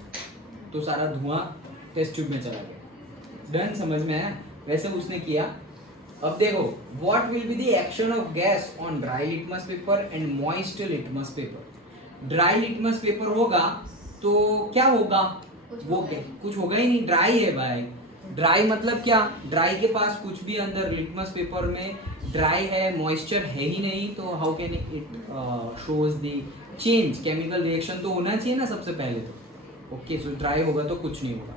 तो सारा धुआं टेस्ट ट्यूब में चला गया. डन. समझ में आया? वैसे उसने किया. अब देखो what will be the action of gas on dry litmus paper and moist litmus paper. Dry litmus paper होगा तो क्या होगा? वो क्या? कुछ होगा ही नहीं. ड्राई है भाई. ड्राई मतलब क्या? ड्राई के पास कुछ भी अंदर लिटमस पेपर में ड्राई है, मॉइस्चर है ही नहीं तो how can it shows the change? Chemical reaction तो होना चाहिए ना सबसे पहले तो. ओके. सो ड्राई होगा तो कुछ नहीं होगा.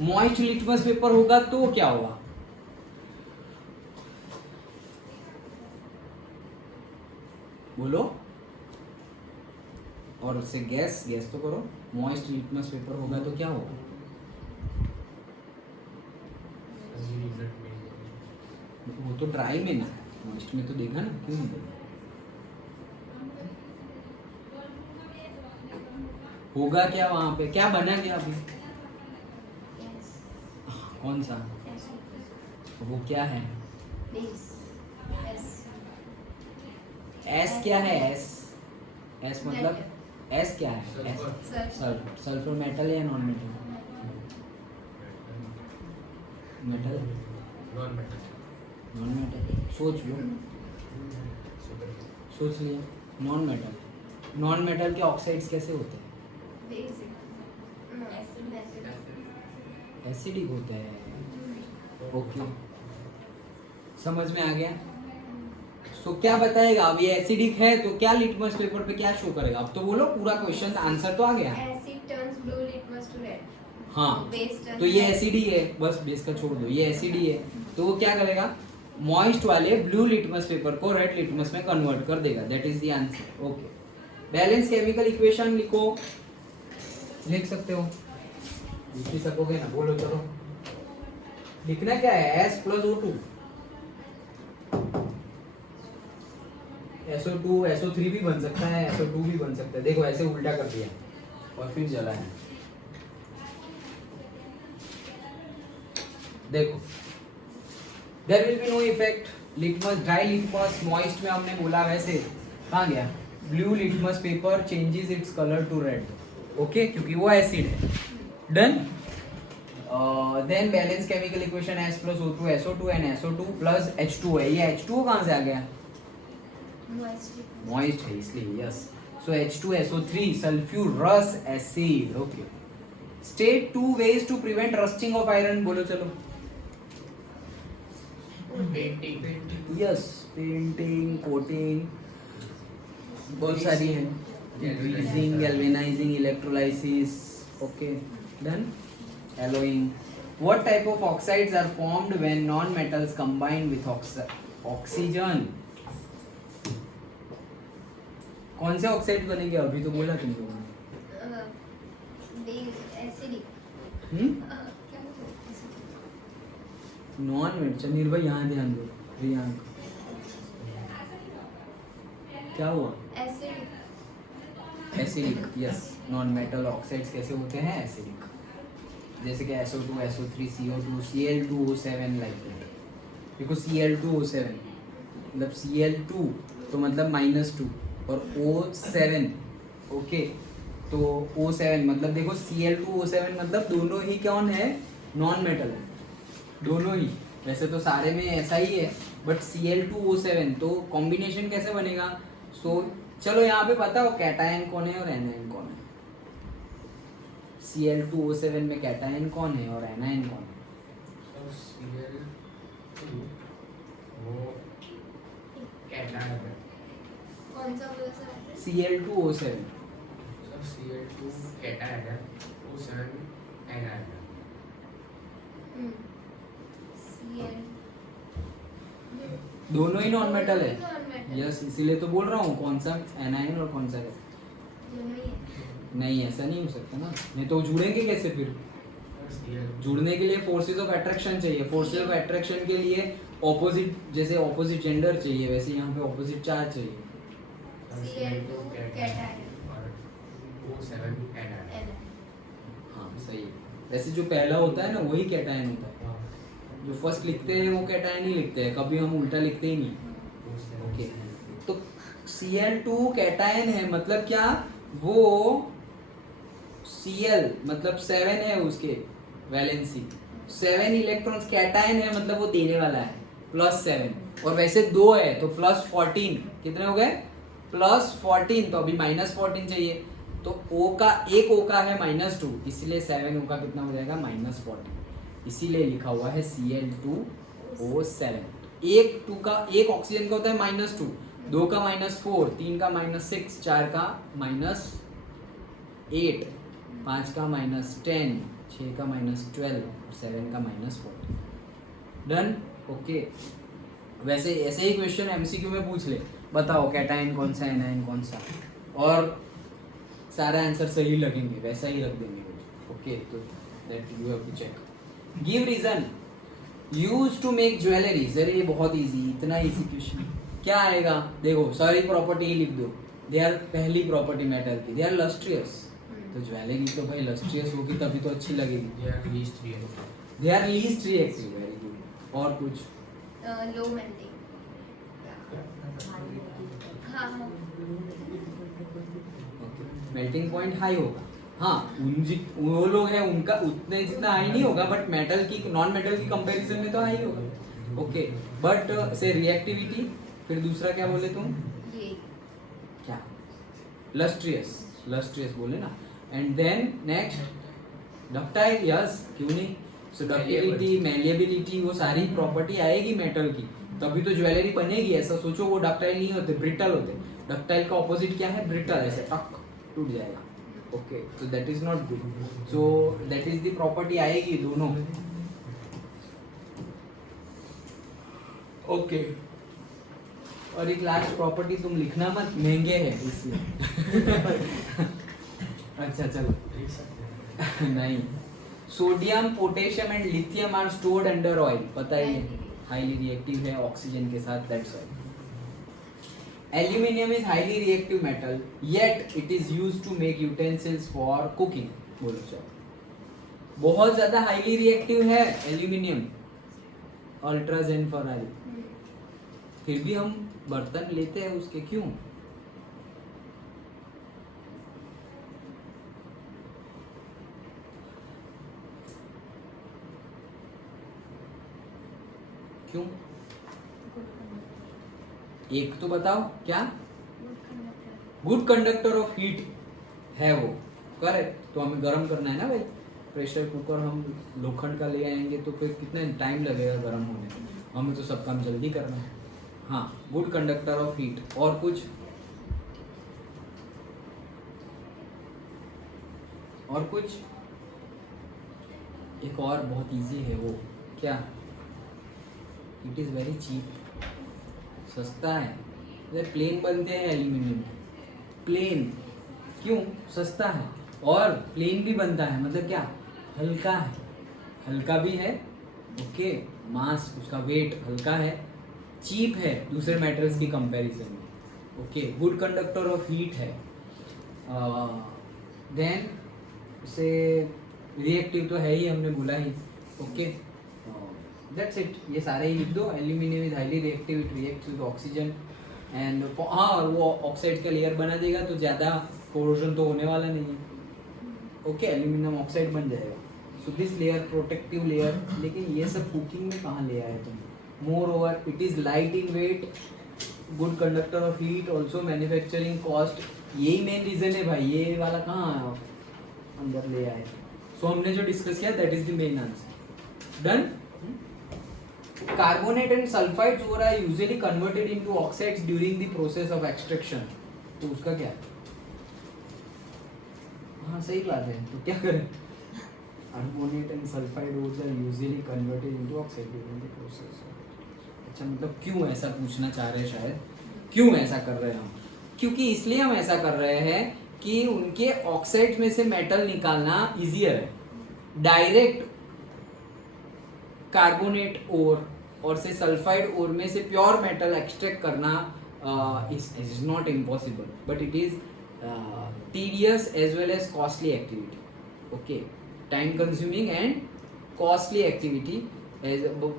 मॉइस्ट लिटमस पेपर होगा तो क्या होगा? बोलो. और उससे गैस तो करो. मॉइस्ट लिटमस पेपर होगा तो क्या होगा? वो तो ड्राई में ना, मॉइस्ट में तो देखा ना. क्यों नहीं देखा? होगा क्या वहां पे? क्या बना क्या अभी? कौन सा? वो क्या है? एस क्या है? एस मतलब एस क्या है? सल्फर मेटल या non metal? Metal. Non metal. सोच लो. सोच लिया. Non metal. नॉन मेटल के ऑक्साइड्स कैसे होते हैं? एसिडिक होते हैं. ओके. समझ में आ गया. तो क्या बताएगा? अब ये एसिडिक है तो क्या लिटमस पेपर पे क्या शो करेगा? अब तो बोलो. पूरा क्वेश्चन आंसर तो आ गया. Acid turns blue litmus to red. हाँ. Base turns तो ये red. एसिडी है. बस बेस का छोड़ दो. ये एसिडी है तो वो क्या करेगा? मॉइस्ट वाले ब्लू लिटमस पेपर को रेड लिटमस में कन्वर्ट कर देगा. That is the answer. Okay. Balance chemical equation लिखो. लिख सकते हो. लिख ही सकोगे ना? बोलो. चलो. लिखना क्या है? S + O2. SO2 SO3 भी बन सकता है, SO2 भी बन सकता है. देखो ऐसे उल्टा कर दिया और फिर जलाया. देखो there will be no effect. Litmus, dry litmus, moist में हमने बोला वैसे. कहाँ गया? Blue litmus paper changes its colour to red. Okay. क्योंकि वो एसिड है. Done. Then balance chemical equation S + O2 SO2 and SO2 plus H2 है. ये H2 कहाँ से आ गया? मॉइस्ट है इसलिए. Yes. So H2SO3 sulphurous acid. Okay. State 2 ways to prevent rusting of iron. बोलो चलो. पेंटिंग. यस. पेंटिंग, कोटिंग, बहुत सारी है. Greasing, galvanising, electrolysis. Okay. Done. Allowing. What type of oxides are formed when non-metals combine with oxygen? कौन से oxide बनेंगे? अभी तो बोला तुम लोगों ने. Non metal. निर्भय यहाँ ध्यान दो. प्रियांक क्या हुआ? Acidic. Yes. Non metal oxides कैसे होते हैं? एसिडिक. जैसे कि SO2 SO3 CO2 Cl2O7 like that. Because Cl2O7 मतलब Cl2 तो मतलब -2 और O7. ओके. तो O7 मतलब देखो Cl2O7 मतलब दोनों ही कौन है? नॉन मेटल है. दोनों ही. वैसे तो सारे में ऐसा ही है बट Cl2O7 तो कॉम्बिनेशन कैसे बनेगा? सो चलो यहाँ पे पता हो कैटायन कौन है और एनायन कौन है. Cl2O7 में कैटायन कौन है और एनायन कौन है? Cl2 वो कैटायन है कौन सा बोला sir? Cl2O7 sir Cl2 cation है, O7 एनायन है। Cl दोनों ही नॉन मेटल है। non-metal। यस, इसीलिए तो बोल रहा हूँ कौन सा एनाइन और कौन सा है। दोनों ही है। नहीं, ऐसा नहीं हो सकता ना, नहीं तो जुड़ेंगे कैसे फिर? जुड़ने के लिए फोर्सेस ऑफ अट्रैक्शन चाहिए। फोर्सेस ऑफ अट्रैक्शन के लिए ऑपोजिट, जैसे ऑपोजिट जेंडर चाहिए, वैसे यहाँ पे ऑपोजिट चार्ज चाहिए। Cl2 कैटायन और O7 एनायन। N हाँ सही है। वैसे जो पहला होता है ना वही कैटायन होता है, जो फर्स्ट लिखते हैं वो कैटायन ही लिखते हैं, कभी हम उल्टा लिखते ही नहीं। ओके, तो Cl2 कैटायन है, मतलब क्या? वो Cl मतलब 7 है उसके वैलेंसी, 7 इलेक्ट्रॉन्स कैटायन है, मतलब वो देने वाला है +7, और वैसे 2 है तो +14, कितने हो गए? +14, तो अभी -14 चाहिए, तो O का एक O का है -2, इसलिए 7 O का कितना हो जाएगा? -14, इसीलिए लिखा हुआ है Cl2O7। एक ऑक्सीजन का होता है -2, 2 का -4, 3 का -6, 4 का -8, 5 का -10, 6 का -12 और 7 का -14। डन? ओके। वैसे ऐसे ही क्वेश्चन एमसीक्यू में पूछ ले, बताओ कैटायन कौन सा, एनायन कौन सा, और सारा आंसर सही लगेंगे, वैसा ही रख देंगे। ओके, तो that you have to check. Give reason used to make jewelleries. अरे ये बहुत इजी, इतना इजी क्वेश्चन क्या आएगा? देखो सारी प्रॉपर्टी ही लिख दो। दे आर, पहली प्रॉपर्टी मेटल की, दे आर लस्ट्रियस, तो ज्वेलरी तो भाई लस्ट्रियस होगी तभी तो अच्छी लगेगी। They are least reactive. They are least reactive, very good. और कुछ? Low melting. हाँ हाँ मेल्टिंग पॉइंट हाई होगा। हाँ, वो लोग हैं उनका उतने जितना हाई नहीं होगा, बट मेटल की, नॉन मेटल की कंपैरिजन में तो हाई होगा। ओके, बट से रिएक्टिविटी, फिर दूसरा क्या बोले तुम? ये क्या? लस्ट्रियस, लस्ट्रियस बोले ना। And then next ductile, yes, क्यों नहीं? सो डक्टिलिटी, मैलिएबिलिटी, वो सारी प्रॉपर्टी आएगी मेटल की, तभी तो ज्वेलरी बनेगी। ऐसा सोचो वो डक्टाइल नहीं होते, ब्रिटल होते। डक्टाइल का ऑपोजिट क्या है? ब्रिटल, ऐसे टक टूट जाएगा। Okay, so that is not good. So that is the property आएगी दोनों। ओके, और एक लास्ट प्रॉपर्टी तुम लिखना मत, महंगे है इसलिए। अच्छा चलो। लिख सकते हैं। नहीं, sodium, potassium and lithium are stored under oil, पता ही है, हाईली रिएक्टिव है ऑक्सीजन के साथ, that's why. Aluminium is highly reactive metal, yet it is used to make utensils for cooking. बोलो चलो, बहुत ज्यादा हाईली रिएक्टिव है एल्यूमिनियम, अल्ट्राजेनफराइल, फिर भी हम बर्तन लेते हैं उसके, क्यों? क्यों? एक तो बताओ क्या? गुड कंडक्टर ऑफ हीट है वो, करेक्ट। तो हमें गर्म करना है ना भाई, प्रेशर कुकर हम लोखंड का ले आएंगे तो फिर कितना टाइम लगेगा गर्म होने में, हमें तो सब काम जल्दी करना है। हाँ, गुड कंडक्टर ऑफ हीट। और कुछ? और कुछ? एक और बहुत इजी है, वो क्या? इट इज वेरी चीप, सस्ता है। जब प्लेन बनते हैं एल्यूमिनियम, प्लेन, क्यों? सस्ता है, और प्लेन भी बनता है, मतलब क्या? हल्का है, हल्का भी है। ओके, मास, उसका वेट हल्का है, चीप है दूसरे मेटल्स की कंपैरिजन में। Okay, good conductor of heat है। देन से रिएक्टिव तो है ही, हमने बोला ही। ओके, दैट्स इट, ये सारे ही लिख दो। Aluminium is highly reactive, it reacts with oxygen and, हाँ, वो ऑक्साइड का लेयर बना देगा तो ज़्यादा कोरोजन तो होने वाला नहीं है। ओके, एल्यूमिनियम ऑक्साइड बन जाएगा, so this layer, protective layer. लेकिन ये सब कुकिंग में कहाँ ले आए तुम? Moreover it is light in weight, good conductor of heat, also manufacturing cost, यही मेन रीजन है भाई। ये वाला कहाँ अंदर ले आए? सो हमने जो डिस्कस किया that is the main answer. Done? Carbonate and sulfides ore are usually converted into oxides during the process of extraction. तो उसका क्या? हाँ सही बात है, तो क्या करें? Carbonate and sulfide ores are usually converted into oxide during the process. अच्छा मतलब क्यों ऐसा पूछना चाह रहे हैं शायद? क्यों ऐसा कर रहे हैं हम? क्योंकि इसलिए हम ऐसा कर रहे हैं कि उनके ऑक्साइड्स में से मेटल निकालना इजियर है. डायरेक्ट कार्बोनेट ओर और से सल्फाइड ओर में से प्योर मेटल एक्सट्रैक्ट करना is not impossible, but it is tedious as well as costly activity. Okay, time consuming and costly activity,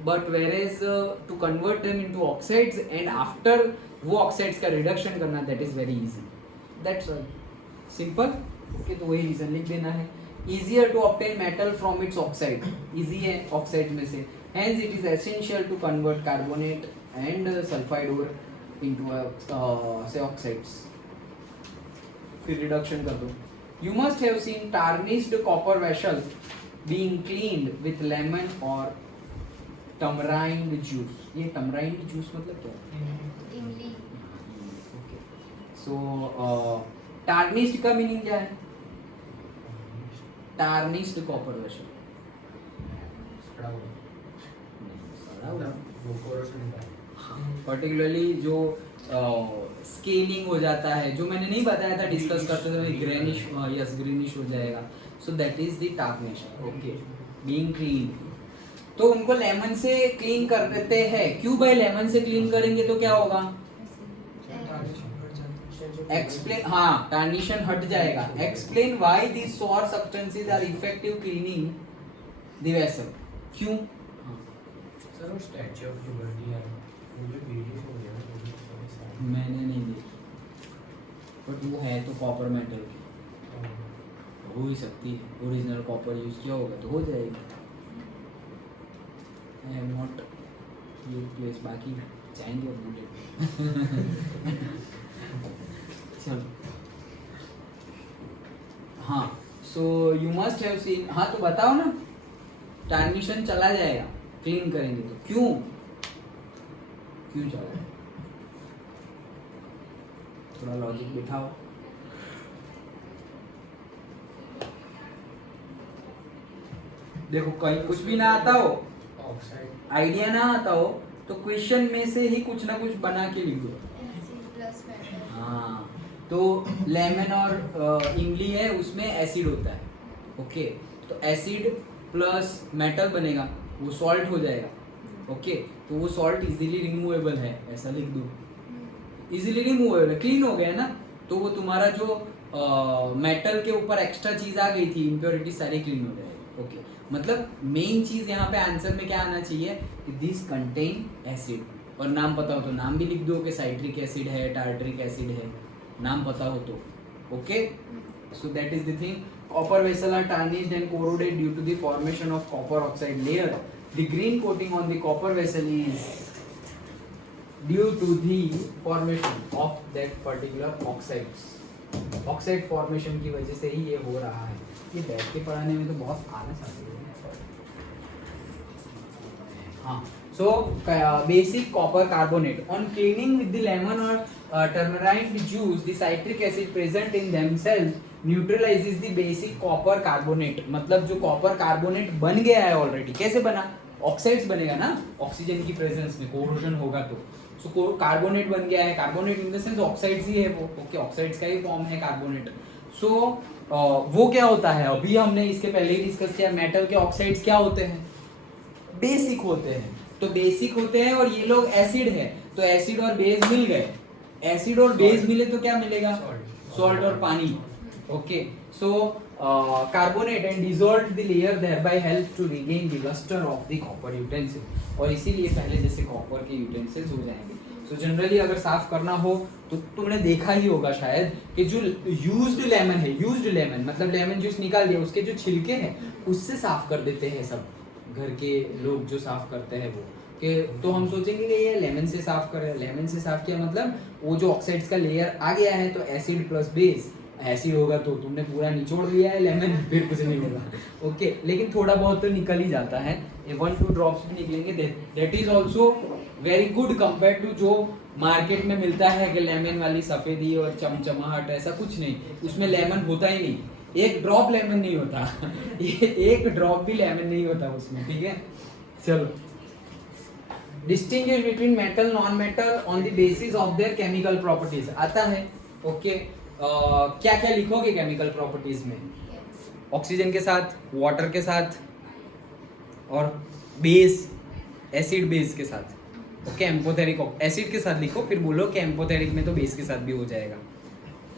but whereas to convert them into oxides and after वो oxides का reduction करना, that is very easy. That's all. Simple. Okay, तो वही reason लिख देना है. Easier to obtain metal from its oxide. Easy है oxide में से. Hence it is essential to convert carbonate and sulfide ore into say oxides. फिर reduction कर दो. You must have seen tarnished copper vessel being cleaned with lemon or tamarind juice. ये tamarind juice मतलब क्या है? इमली. Okay. So tarnished का meaning क्या है? Tarnished copper vessel. सड़ा हुआ. पर्टिकुलरली जो स्केलिंग हो जाता है, जो मैंने नहीं बताया था डिस्कस करते थे, ग्रेनिश यस ग्रीनिश हो जाएगा. सो that is the tarnish. Okay, being clean. तो उनको लेमन से क्लीन कर देते हैं. क्यों भाई लेमन से क्लीन करेंगे तो क्या होगा? एक्सप्लेन. हाँ, टार्निशन हट जाएगा. Explain why these sour substances are effective cleaning the vessel. क्यों? सर वो स्टैच्यू ऑफ लिबर्टी है, मुझे वीडियो हो गया मैंने नहीं देखी, बट वो है तो कॉपर मेटल की, हो ही सकती है. ओरिजिनल कॉपर यूज किया होगा तो हो जाएगी. आई हैव नॉट ये प्लेस. बाकी जाएंगे और बुलेट. चलो. हाँ, so you must have seen. हाँ तो बताओ ना, टार्निशन चला जाएगा क्लीन करेंगे तो. क्यों चला जाएगा? थोड़ा लॉजिक बिठाओ. देखो कहीं कुछ भी ना आता हो, ऑक्साइड आइडिया ना आता हो, तो क्वेश्चन में से ही कुछ ना कुछ बना के लिख दो. Acid plus metal. हाँ, तो लेमन और इमली है, उसमें एसिड होता है. ओके, तो एसिड प्लस मेटल बनेगा, वो सॉल्ट हो जाएगा. ओके, तो वो सॉल्ट इजीली रिमूवेबल है, ऐसा लिख दो. इजीली रिमूवेबल है, क्लीन हो गया ना. तो वो तुम्हारा जो मेटल के ऊपर एक्स्ट्रा चीज आ गई थी, इम्प्योरिटी सारी क्लीन हो जाएगी. ओके, मतलब मेन चीज यहाँ पे आंसर में क्या आना चाहिए कि दिस कंटेन एसिड. और नाम पता हो तो नाम भी लिख दो कि साइट्रिक एसिड है, टार्टरिक एसिड है, नाम पता हो तो. Okay, so that is the thing. Copper vessels are tarnished and corroded due to the formation of copper oxide layer. The green coating on the copper vessel is due to the formation of that particular oxides. Oxide formation की वजह से ही ये हो रहा है. ये बैठ के पढ़ाने में तो बहुत आलस आती है. हाँ, so basic copper carbonate. On cleaning with the lemon or tamarind juice, the citric acid present in themselves neutralises the basic copper carbonate. मतलब जो कॉपर कार्बोनेट बन गया है ऑलरेडी, कैसे बना? ऑक्साइड्स बनेगा ना, ऑक्सीजन की प्रेजेंस में कोरोजन होगा तो. सो कार्बोनेट बन गया है. Carbonate in the sense oxides ही है वो. ओके, ऑक्साइड्स का ही फॉर्म है कार्बोनेट. सो वो क्या होता है, अभी हमने इसके पहले ही डिस्कस किया, मेटल के ऑक्साइड्स क्या होते हैं? बेसिक होते हैं. तो बेसिक होते हैं और ये लोग एसिड है, तो एसिड और बेस मिल गए. एसिड और बेस मिले तो क्या मिलेगा? सॉल्ट और पानी. Okay, so carbonate and dissolve the layer thereby helps to regain the luster of the copper utensil. और इसीलिए पहले जैसे कॉपर के यूटेंसिल्स हो जाएंगे. So generally अगर साफ करना हो तो तुमने देखा ही होगा शायद कि जो used lemon है, used lemon मतलब लेमन जूस निकाल दिया, उसके जो छिलके हैं उससे साफ कर देते हैं सब घर के लोग जो साफ करते हैं वो. कि तो हम सोचेंगे कि ये लेमन से साफ कर रहे हैं. लेमन से साफ किया मतलब वो जो ऑक्साइड्स का लेयर आ गया है, तो एसिड प्लस बेस एसिड होगा तो तुमने पूरा निचोड़ लिया है लेमन, फिर कुछ नहीं होगा. ओके, लेकिन थोड़ा बहुत तो निकल ही जाता है ये 1-2 ड्रॉप्स भी निकलेंगे, that is also very good compare to जो मार्केट में मिलता है कि लेमन वाली सफेदी और चमचमाहट, ऐसा कुछ नहीं, उसमें लेमन होता ही नहीं, एक ड्रॉप लेमन नहीं होता ये एक ड्रॉप भी लेमन नहीं होता उसमें, ठीक है। चलो, distinguish between metal non metal on the basis of their chemical properties आता है, ओके। क्या क्या लिखोगे केमिकल प्रॉपर्टीज में? ऑक्सीजन के साथ, वाटर के साथ और बेस, एसिड बेस के साथ, ओके। एम्पोथेरिक एसिड के साथ लिखो, फिर बोलो कि एम्पोथेरिक में तो बेस के साथ भी हो जाएगा।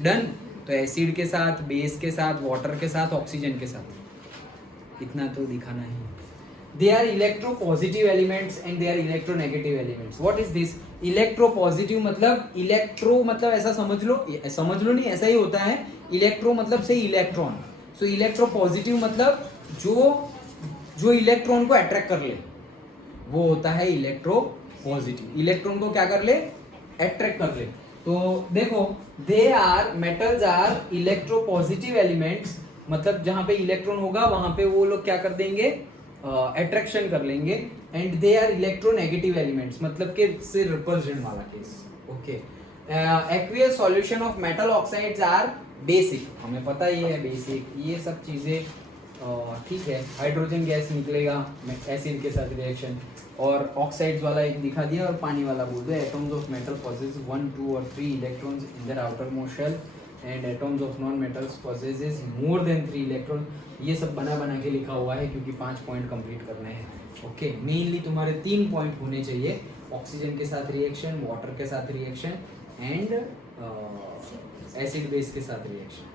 डन। तो एसिड के साथ, बेस के साथ, वाटर के साथ, ऑक्सीजन के साथ, इतना तो दिखाना ही। They are electropositive elements and they are electronegative elements. What is this? Electropositive मतलब इलेक्ट्रो मतलब ऐसा समझ लो नहीं, ऐसा ही होता है। इलेक्ट्रो मतलब से इलेक्ट्रॉन, सो इलेक्ट्रोपॉजिटिव मतलब जो इलेक्ट्रॉन को अट्रैक्ट कर ले वो होता है इलेक्ट्रोपॉजिटिव। इलेक्ट्रॉन को क्या कर ले? अट्रैक्ट कर ले। तो देखो, they are metals are electropositive elements, मतलब जहां पे इलेक्ट्रॉन होगा वहां पे वो लोग क्या कर देंगे? अट्रैक्शन कर लेंगे। And they are electronegative elements, मतलब कि से रिपल्जन वाला case, okay. Aqueous solution of metal oxides are basic, हमें पता ही है बेसिक, ये सब चीजें ठीक है। हाइड्रोजन गैस निकलेगा एसिड के साथ रिएक्शन, और ऑक्साइड्स वाला एक दिखा दिया और पानी वाला बोल दो। एटम्स ऑफ मेटल possess 1, 2 और 3 electrons in their outermost shell and atoms of non metals possesses more than 3 electron. ये सब बना के लिखा हुआ है क्योंकि 5 पॉइंट कंप्लीट करने हैं, ओके। मेनली तुम्हारे 3 पॉइंट होने चाहिए, ऑक्सीजन के साथ रिएक्शन, वाटर के साथ रिएक्शन एंड एसिड बेस के साथ रिएक्शन।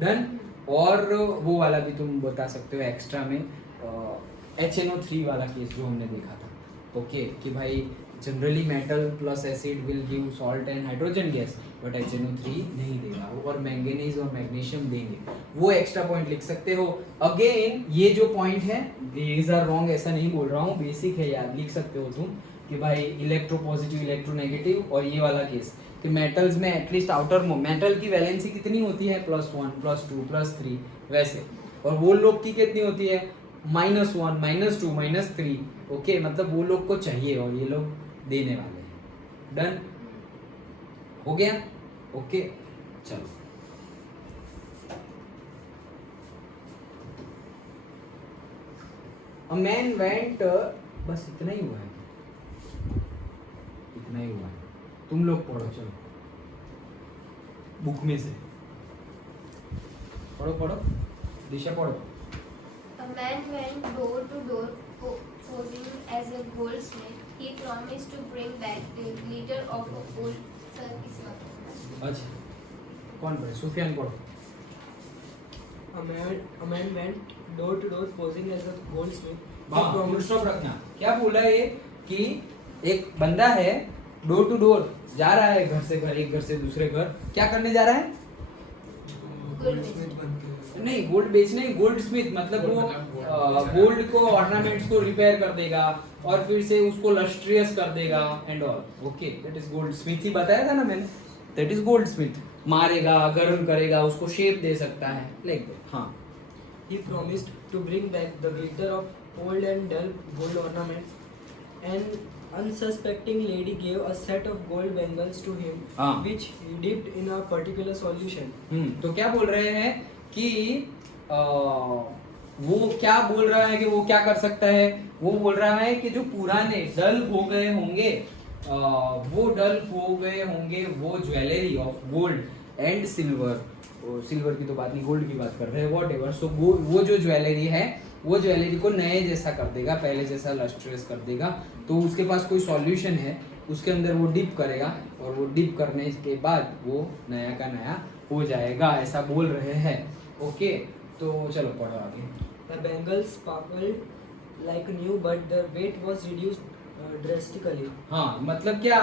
डन। और वो वाला भी तुम बता सकते हो एक्स्ट्रा में, HNO3 वाला केस जो हमने देखा था, ओके, कि भाई generally metal plus acid will give salt and hydrogen gas, but HNO3 नहीं देगा, और मैंगनीज और मैग्नीशियम देंगे, वो एक्स्ट्रा पॉइंट लिख सकते हो। अगेन ये जो पॉइंट है दीज आर रॉन्ग, ऐसा नहीं बोल रहा हूँ, बेसिक है यार, लिख सकते हो तुम कि भाई इलेक्ट्रोपॉजिटिव, इलेक्ट्रोनेगेटिव, और ये वाला केस कि मेटल्स में एटलीस्ट आउटर मेटल की वैलेंसी कितनी होती है? +1, +2, +3 वैसे, और वो लोग की कितनी होती है? -1, -2, -3, ओके। मतलब वो लोग को चाहिए और ये लोग देने वाले हैं। डन हो गया, ओके। चलो, A man went, बस इतना ही हुआ है, इतना ही हुआ है। तुम लोग पढ़ो, चलो बुक में से पढ़ो, दिशा पढ़ो। A man went door to door posing as a goldsmith. He promised to bring back the glitter of a gold. Sir, इस वक्त अच्छा, कौन पढ़े? सुफियान पढ़ो। A man went door to door posing as a goldsmith. हाँ, full stop रखना। क्या बोला ये कि एक बंदा है डोर टू डोर जा रहा है, घर से घर, एक घर से दूसरे घर, क्या करने जा रहा है? नहीं, गोल्ड बेचने, गोल्ड स्मिथ मतलब वो गोल्ड को, ऑर्नामेंट्स को रिपेयर कर देगा और फिर से उसको लस्ट्रियस कर देगा and all, okay. That is gold smith ही बताया था ना मैंने, दैट इज गोल्ड स्मिथ। मारेगा, गर्म करेगा, उसको शेप दे सकता है, लाइक दैट। हाँ, He promised to bring back the glitter of old and dull gold ornaments. An unsuspecting lady gave a set of gold bangles to him, हाँ। which he dipped in a particular solution. तो क्या बोल रहे हैं कि वो क्या बोल रहा है कि वो क्या कर सकता है? वो बोल रहा है कि जो पुराने डल हो गए होंगे, वो jewellery of gold and silver, silver की तो बात नहीं, गोल्ड की बात कर रहे हैं, व्हाटएवर। सो वो जो ज्वेलरी है, वो ज्वेलरी को नए जैसा कर देगा, पहले जैसा लस्ट्रियस कर देगा। तो उसके पास कोई सॉल्यूशन है, उसके अंदर वो डिप करेगा और वो डिप करने के बाद वो नया का नया हो जाएगा, ऐसा बोल रहे हैं, ओके। तो चलो पढ़ो आगे। The bangles sparkled like new, but their weight was reduced drastically. हाँ, मतलब क्या,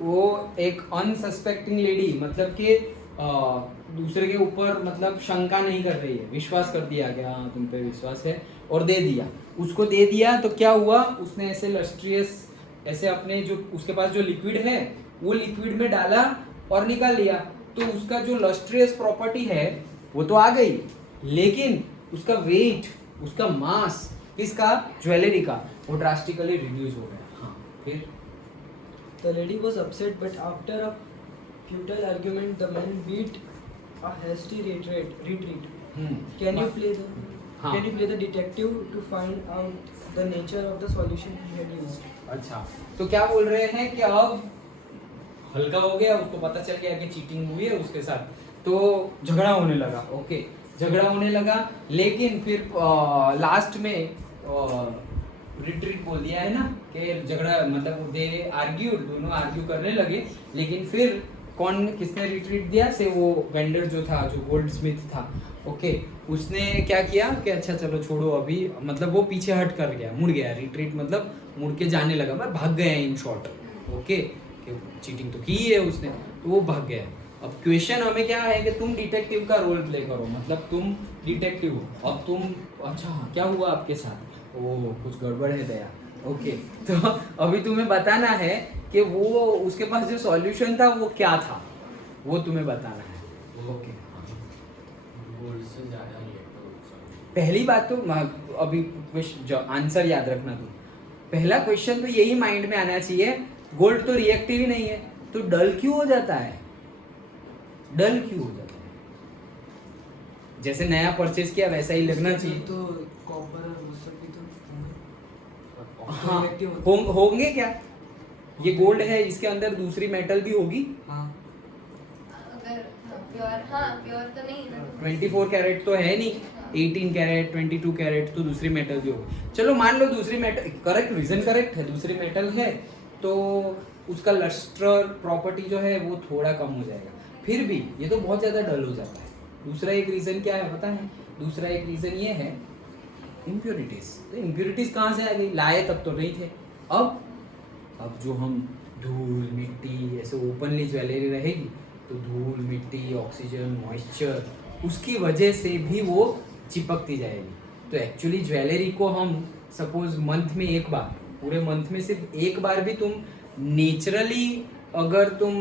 वो एक अनसस्पेक्टिंग लेडी, मतलब कि दूसरे के ऊपर मतलब शंका नहीं कर रही है, विश्वास कर दिया कि हाँ तुम पे विश्वास है, और दे दिया, उसको दे दिया। तो क्या हुआ, उसने ऐसे लस्ट्रियस, ऐसे अपने जो उसके पास जो लिक्विड है वो लिक्विड में डाला और निकाल लिया। तो उसका जो लस्ट्रियस प्रॉपर्टी है वो तो आ गई, लेकिन उसका वेट, उसका मास किसका? ज्वेलरी का, वो ड्रास्टिकली रिड्यूस हो गया। हाँ फिर The lady was upset, but after a futile argument, the man beat a hasty retreat. Can you play the हाँ. Can you play the detective to find out the nature of the solution he had used? अच्छा, तो क्या बोल रहे हैं कि अब हल्का हो गया, उसको पता चल गया कि चीटिंग हुई है उसके साथ, तो झगड़ा होने लगा। ओके, झगड़ा होने लगा, लेकिन फिर लास्ट में रिट्रीट बोल दिया है ना कि झगड़ा मतलब दे आर्ग्यूड, दोनों आर्ग्यू करने लगे, लेकिन फिर कौन किसने रिट्रीट दिया से वो वेंडर जो था, जो गोल्ड स्मिथ था, ओके, उसने क्या किया कि अच्छा चलो छोड़ो अभी, मतलब वो पीछे हट कर गया, मुड़ गया, रिट्रीट मतलब मुड़ के जाने लगा, मैं भाग गया इन शॉर्ट। ओके, कि चीटिंग तो की है उसने, तो वो भाग गया। अब क्वेश्चन हमें क्या है कि तुम डिटेक्टिव का रोल प्ले करो, मतलब तुम डिटेक्टिव हो, अब तुम अच्छा हाँ क्या हुआ आपके साथ, ओह कुछ गड़बड़ है दया। ओके, तो अभी तुम्हें बताना है कि वो उसके पास जो सॉल्यूशन था वो क्या था, वो तुम्हें बताना है। ओके, गोल्ड से ज़्यादा रिएक्ट हो। पहली बात तो अभी जो आंसर याद रखना, तुम पहला क्वेश्चन तो यही माइंड में आना चाहिए, गोल्ड तो रिएक्टिव ही नहीं है, तो डल क्यों हो जाता है? डल क्यों हो जाता है? जैसे नया परचेज किया वैसा ही लगना चाहिए। तो कॉपर और वो सब भी तो हाँ reactive होते होंगे क्या? ये गोल्ड है, इसके अंदर दूसरी मेटल भी होगी। हाँ अगर प्योर तो नहीं है ना। 24 कैरेट तो है नहीं, 18 कैरेट 22 कैरेट तो दूसरी मेटल भी होगी। चलो मान लो दूसरी मेटल, करेक्ट, रीजन करेक्ट है, दूसरी मेटल है तो उसका लस्टर प्रॉपर्टी जो है वो थोड़ा कम हो जाएगा, फिर भी ये तो बहुत ज़्यादा डल हो जाता है। दूसरा एक रीज़न क्या है पता है? दूसरा एक रीज़न ये है इम्प्योरिटीज़। तो इम्प्योरिटीज़ कहाँ से आ गई? लाए तब तो नहीं थे, अब जो हम धूल मिट्टी ऐसे ओपनली ज्वेलरी रहेगी तो धूल मिट्टी ऑक्सीजन मॉइस्चर उसकी वजह से भी वो चिपकती जाएगी। तो एक्चुअली ज्वेलरी को हम सपोज मंथ में एक बार, पूरे मंथ में सिर्फ एक बार भी तुम नेचुरली अगर तुम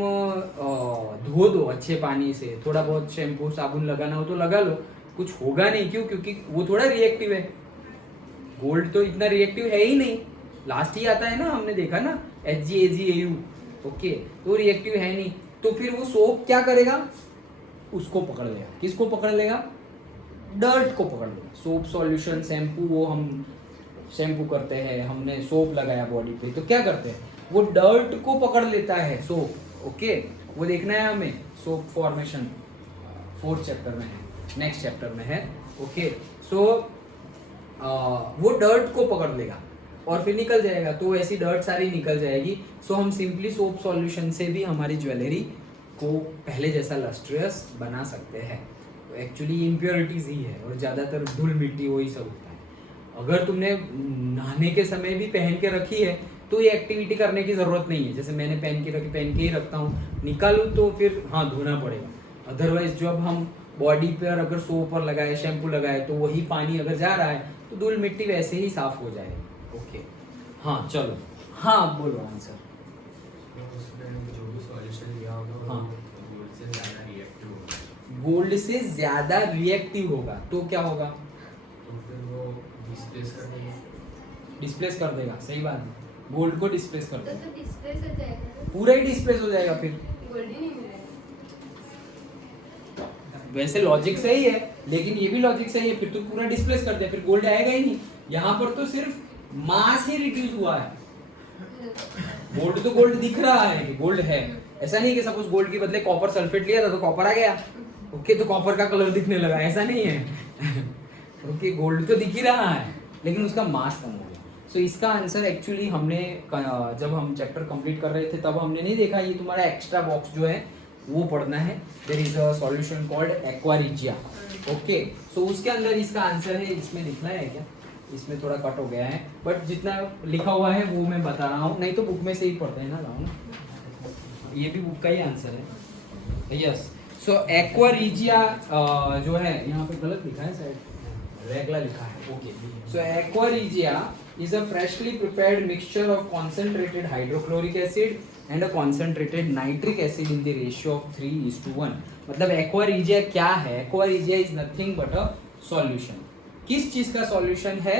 धो दो अच्छे पानी से, थोड़ा बहुत शैम्पू साबुन लगाना हो तो लगा लो, कुछ होगा नहीं। क्यों? क्योंकि वो थोड़ा रिएक्टिव है। गोल्ड तो इतना रिएक्टिव है ही नहीं, लास्ट ही आता है ना, हमने देखा ना HgAgAu। ओके, तो रिएक्टिव है नहीं, तो फिर वो सोप क्या करेगा? उसको पकड़ लेगा। किसको पकड़ लेगा? डर्ट को पकड़ लेगा। सोप सॉल्यूशन शैम्पू, वो हम शैम्पू करते हैं, हमने सोप लगाया बॉडी पे, तो क्या करते हैं? वो डर्ट को पकड़ लेता है सोप। ओके, वो देखना है हमें, सोप फॉर्मेशन 4th चैप्टर में है, नेक्स्ट चैप्टर में है। ओके, सो वो डर्ट को पकड़ लेगा और फिर निकल जाएगा, तो ऐसी डर्ट सारी निकल जाएगी। सो हम सिंपली सोप सॉल्यूशन से भी हमारी ज्वेलरी को पहले जैसा लस्ट्रियस बना सकते हैं। तो एक्चुअली इम्प्योरिटीज ही है और ज़्यादातर धूल मिट्टी वही सब होता है। अगर तुमने नहाने के समय भी पहन के रखी है तो ये एक्टिविटी करने की ज़रूरत नहीं है। जैसे मैंने पहन के ही रखता हूँ, निकालूँ तो फिर हाँ धोना पड़ेगा। अदरवाइज जब हम बॉडी पर अगर सोप और लगाए शैम्पू लगाए तो वही पानी अगर जा रहा है तो धूल मिट्टी वैसे ही साफ हो जाएगी। ओके, हाँ चलो, हाँ बोलो आंसर। उसमें जो भी सॉल्यूशन लिया होगा हाँ। गोल्ड से ज़्यादा रिएक्टिव होगा, गोल्ड से ज़्यादा रिएक्टिव होगा तो क्या होगा? तो फिर वो डिस्प्लेस कर देंगे। डिस्प्लेस कर देगा, सही बात है, गोल्ड को डिस्प्लेस कर तो देगा, डिस्प्लेस हो जाएगा ना, पूरा ही डिस्प्लेस हो जाएगा। फिर गोल्ड ही नहीं मिलेगा। वैसे लॉजिक सही है, लेकिन ये भी लॉजिक सही है, फिर तो पूरा डिस्प्लेस कर दे, फिर गोल्ड आएगा ही नहीं। यहाँ पर तो सिर्फ मास ही रिड्यूस हुआ है, गोल्ड तो गोल्ड दिख रहा है कि गोल्ड है। ऐसा नहीं कि सपोज गोल्ड के बदले कॉपर सल्फेट लिया था तो कॉपर आ गया, ओके, तो कॉपर का कलर दिखने लगा, ऐसा नहीं है। ओके, गोल्ड तो दिख ही रहा है लेकिन उसका मास कम हो गया। सो इसका आंसर एक्चुअली हमने जब हम चैप्टर कंप्लीट कर रहे थे तब हमने नहीं देखा, ये तुम्हारा एक्स्ट्रा बॉक्स जो है वो पढ़ना है। There is a solution called aqua regia. Okay, so उसके अंदर इसका आंसर है, इसमें लिखना है क्या? इसमें थोड़ा कट हो गया है, बट जितना लिखा हुआ है वो मैं बता रहा हूँ, नहीं तो बुक में से ही पढ़ते हैं ना गाँव। ये भी बुक का ही आंसर है। यस, सो एक्वा रिजिया जो है यहाँ पे गलत लिखा है शायद, रेगुलर लिखा है। Okay, so aqua regia is a freshly prepared mixture of concentrated hydrochloric acid and a concentrated nitric acid in the ratio of 3:1। मतलब एक्वा रिजिया क्या है? Aqua regia is nothing but a solution. किस चीज का solution है?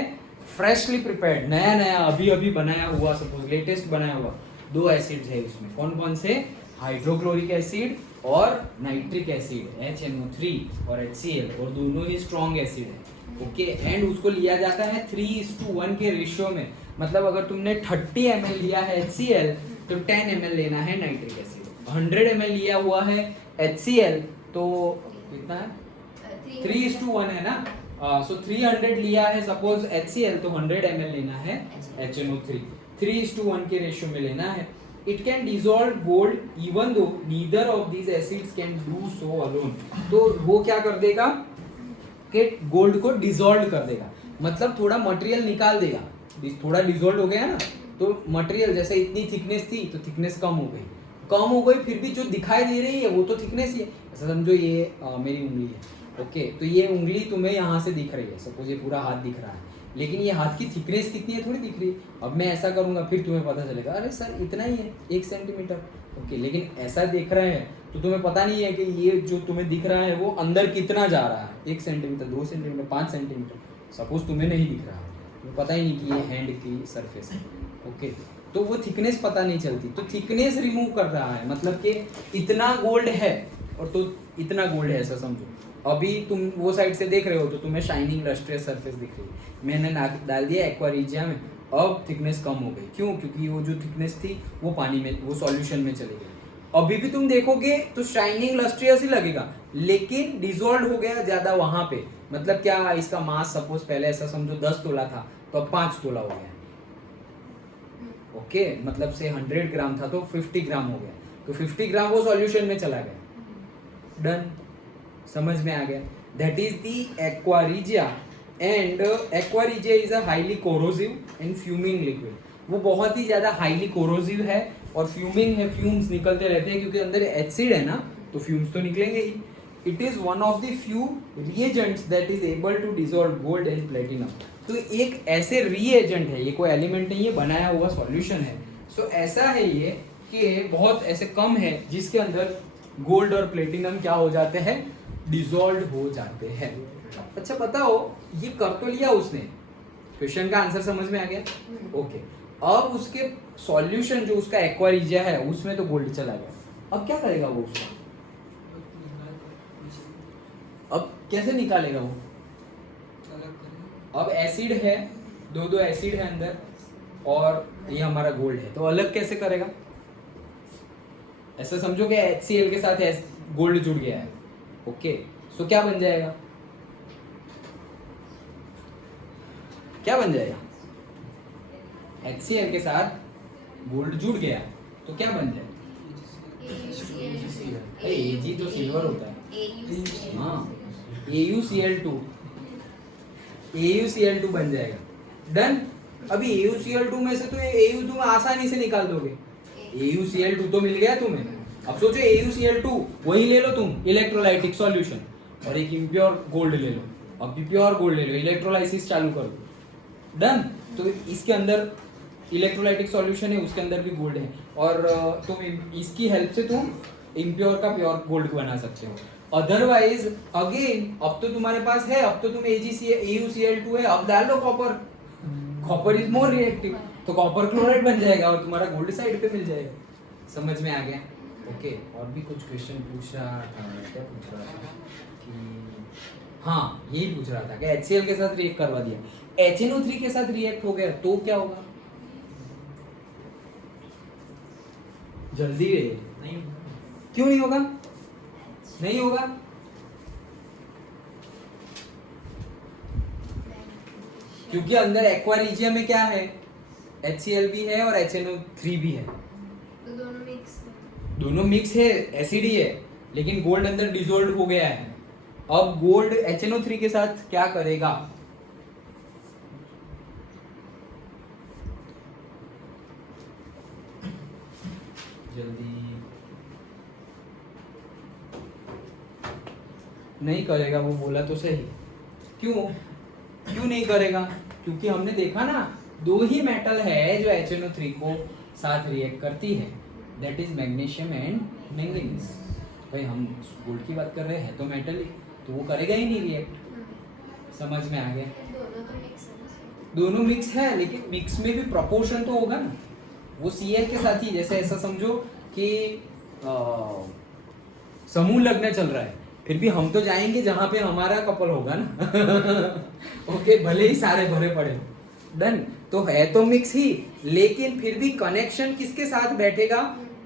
Freshly prepared, नया नया अभी अभी बनाया हुआ, सपोज लेटेस्ट बनाया हुआ 2 एसिड्स है उसमें। कौन कौन से? हाइड्रोक्लोरिक एसिड और नाइट्रिक एसिड HNO3 और HCl, और दोनों ही स्ट्रॉन्ग एसिड है। ओके, एंड उसको लिया जाता है 3:1 के रेशियो में। मतलब अगर तुमने 30 ml लिया है HCl तो 10 ml लेना है नाइट्रिक एसिड। 100 ml लिया हुआ है HCl तो कितना है? 3:1 है ना। सो 300 लिया है सपोज HCl तो 100 ml लेना है HNO3। 3:1 के रेशियो में लेना है। It can dissolve gold even though neither of these acids can do so alone। तो वो क्या कर देगा कि गोल्ड को डिसॉल्व कर देगा, मतलब थोड़ा मटेरियल निकाल देगा। थोड़ा डिसॉल्व हो गया ना तो मटेरियल, जैसे इतनी थिकनेस थी तो थिकनेस कम हो गई, फिर भी जो दिखाई दे रही है वो तो थिकनेस ही है। ऐसा समझो ये मेरी उंगली है। ओके, तो ये उंगली तुम्हें यहाँ से दिख रही है, सपोज ये पूरा हाथ दिख रहा है, लेकिन ये हाथ की थिकनेस कितनी है थोड़ी दिख रही है। अब मैं ऐसा करूँगा फिर तुम्हें पता चलेगा अरे सर इतना ही है 1 सेंटीमीटर। ओके, लेकिन ऐसा देख रहे हैं तो तुम्हें पता नहीं है कि ये जो तुम्हें दिख रहा है वो अंदर कितना जा रहा है, 1 सेंटीमीटर, 2 सेंटीमीटर, 5 सेंटीमीटर। सपोज तुम्हें नहीं दिख रहा है, तुम्हें पता ही नहीं कि ये हैंड की सरफेस है। ओके, तो वो थिकनेस पता नहीं चलती, तो थिकनेस रिमूव कर रहा है, मतलब कि इतना गोल्ड है और तो इतना गोल्ड है, ऐसा समझो। अभी तुम वो साइड से देख रहे हो तो तुम्हें शाइनिंग लस्ट्रियस सरफेस दिख रही है, मैंने डाल दिया एक्वा रिजिया में, अब थिकनेस कम हो गई। क्यों? क्योंकि वो जो थिकनेस थी वो पानी में, वो सॉल्यूशन में चली गई। अभी भी तुम देखोगे तो शाइनिंग लस्ट्रियस ही लगेगा, लेकिन डिसॉल्व हो गया ज्यादा वहां पे। मतलब क्या, इसका मास सपोज पहले ऐसा समझो 10 तोला था तो अब 5 तोला हो गया। ओके, मतलब से 100 ग्राम था तो 50 ग्राम हो गया, तो 50 ग्राम वो सॉल्यूशन में चला गया। डन, समझ में आ गया। That is the aqua regia, and aqua regia is a highly corrosive and fuming liquid. वो बहुत ही ज्यादा हाईली कोरोसिव है और फ्यूमिंग है, फ्यूम्स निकलते रहते हैं क्योंकि अंदर एसिड है ना, तो फ्यूम्स तो निकलेंगे ही। It is one of the few reagents that is able to dissolve gold and platinum. तो एक ऐसे रिएजेंट है, ये कोई एलिमेंट नहीं है, बनाया हुआ सॉल्यूशन है। सो ऐसा है ये कि बहुत ऐसे कम है जिसके अंदर गोल्ड और प्लेटिनम क्या हो जाते हैं, डिसॉल्व हो जाते हैं। अच्छा बताओ, ये कर तो लिया उसने, क्वेश्चन का आंसर समझ में आ गया? ओके, अब उसके सॉल्यूशन जो उसका एक्वा रिजिया है उसमें तो गोल्ड चला गया, अब क्या करेगा वो उसका? अब कैसे निकालेगा वो? अब एसिड है, दो एसिड है अंदर और ये हमारा गोल्ड है, तो अलग कैसे करेगा? ऐसा समझो कि HCl के साथ गोल्ड जुड़ गया है। ओके, सो क्या बन जाएगा? क्या बन जाएगा? HCl के साथ गोल्ड जुड़ गया तो क्या बन जाएगा? Ag तो सिल्वर होता है। हाँ, AuCl2 बन जाएगा। डन। अभी AuCl2 में से तो Au तुम आसानी से निकाल दोगे, AuCl2 तो मिल गया तुम्हें। अब सोचो AuCl2 वही ले लो तुम, इलेक्ट्रोलाइटिक सॉल्यूशन, और एक इम्प्योर गोल्ड ले लो। अब भी प्योर गोल्ड ले लो, इलेक्ट्रोलाइसिस चालू करो। डन। तो इसके अंदर इलेक्ट्रोलाइटिक सॉल्यूशन है, उसके अंदर भी गोल्ड है, और तुम इसकी हेल्प से तुम इम्प्योर का प्योर गोल्ड बना सकते हो। अदरवाइज अगेन, अब तो तुम्हारे पास है, अब तो तुम AuCl2 है, अब डाल लो copper. Copper is more reactive, तो कॉपर क्लोराइड बन जाएगा और तुम्हारा गोल्ड साइड पे मिल जाएगा। समझ में आ गया? ओके, और भी कुछ क्वेश्चन पूछ रहा था, क्या पूछ रहा था कि हाँ, यही पूछ रहा था कि HCl के साथ रिएक्ट करवा दिया, HNO3 के साथ रिएक्ट हो गया तो क्या होगा? जल्दी रे, नहीं, क्यों नहीं होगा? नहीं होगा, क्योंकि अंदर एक्वा रिजिया में क्या है, HCl भी है और HNO3 भी है, तो दोनों मिक्स है, एसिड ही है, लेकिन गोल्ड अंदर डिसॉल्व हो गया है। अब गोल्ड HNO3 के साथ क्या करेगा? जल्दी नहीं करेगा, वो बोला तो सही। क्यों नहीं करेगा? क्योंकि हमने देखा ना, दो ही मेटल है जो HNO3 को साथ रिएक्ट करती है, that is magnesium and manganese. भाई हम गोल्ड की बात कर रहे हैं तो मेटल ही, तो वो करेगा ही नहीं रिएक्ट। समझ में आ गया? दोनों मिक्स है, लेकिन मिक्स में भी प्रोपोर्शन तो होगा ना, वो Cl के साथ ही, जैसे ऐसा समझो कि समूह लग्न चल रहा है, फिर भी हम तो जाएंगे जहां पे हमारा कपल होगा ना ओके, भले ही सारे भरे पड़े हो। डन। तो है तो मिक्स ही, लेकिन फिर भी कनेक्शन किसके साथ बैठेगा,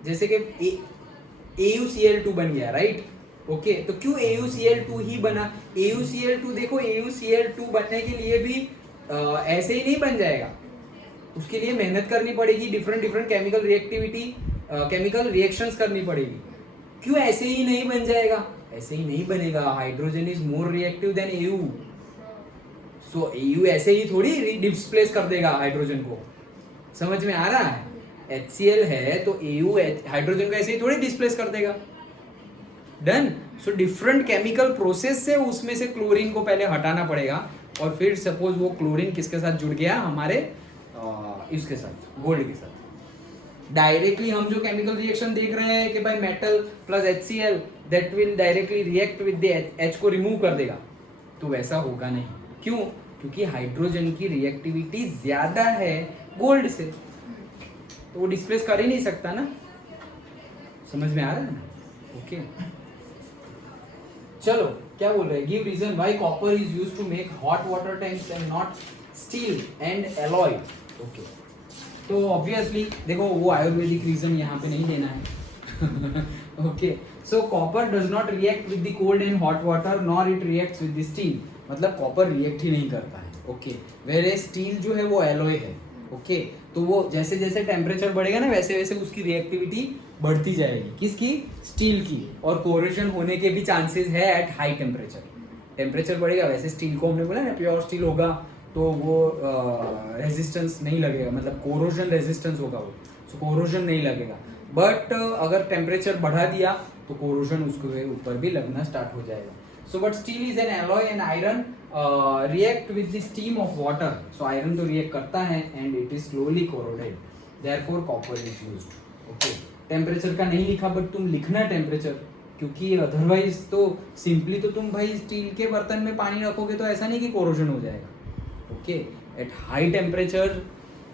जैसे कि AuCl2 बन गया, राइट। ओके, तो क्यों AuCl2 ही बना? AuCl2 देखो, AuCl2 बनने के लिए भी ऐसे ही नहीं बन जाएगा, उसके लिए मेहनत करनी पड़ेगी, different chemical reactivity, chemical reactions करनी पड़ेगी। क्यों ऐसे ही नहीं बन जाएगा? ऐसे ही नहीं बनेगा, hydrogen is more reactive then Au, so Au ऐसे ही थोड़ी डिस्प्लेस कर देगा हाइड्रोजन को, समझ में आ रहा है? HCl है तो Au हाइड्रोजन को ऐसे ही थोड़ी डिस्प्लेस कर देगा। Done. So different chemical process से उसमें से क्लोरीन को पहले हटाना पड़ेगा, और फिर सपोज वो क्लोरीन किसके साथ जुड़ गया, हमारे इसके साथ, गोल्ड के साथ। डायरेक्टली हम जो केमिकल रिएक्शन देख रहे हैं कि भाई metal plus HCl that will directly react with the H को रिमूव कर देगा, तो वैसा होगा नहीं। क्यों? क्योंकि हाइड्रोजन की रिएक्टिविटी ज्यादा है गोल्ड से, तो वो डिस्प्लेस कर ही नहीं सकता ना, समझ में आ रहा है ना? ओके, चलो क्या बोल रहे हैं, give reason why copper is used to make hot water tanks and not steel and alloy. Okay, तो ऑब्वियसली देखो वो आयुर्वेदिक रीजन यहाँ पे नहीं देना है okay, so copper does not react with the cold and hot water nor it reacts with the steel, मतलब copper react ही नहीं करता है। ओके, वेयर स्टील जो है वो एलॉय है। ओके, तो वो जैसे जैसे टेम्परेचर बढ़ेगा ना, वैसे वैसे उसकी रिएक्टिविटी बढ़ती जाएगी, किसकी? स्टील की, और कोरोजन होने के भी चांसेस है एट हाई टेम्परेचर। टेम्परेचर बढ़ेगा वैसे स्टील को, हमने बोला ना प्योर स्टील होगा तो वो रेजिस्टेंस नहीं लगेगा, मतलब कोरोजन रेजिस्टेंस होगा वो, सो कोरोजन नहीं लगेगा। बट अगर टेम्परेचर बढ़ा दिया तो कोरोजन उसके ऊपर भी लगना स्टार्ट हो जाएगा। So but still is an alloy and iron react with the steam of water, so iron तो रिएक्ट करता है and it is slowly corroded, therefore copper is used. Okay, temperature का नहीं लिखा बट तुम लिखना टेम्परेचर, क्योंकि अदरवाइज तो सिंपली तो तुम भाई स्टील के बर्तन में पानी रखोगे तो ऐसा नहीं कि कोरोजन हो जाएगा। ओके, एट हाई टेम्परेचर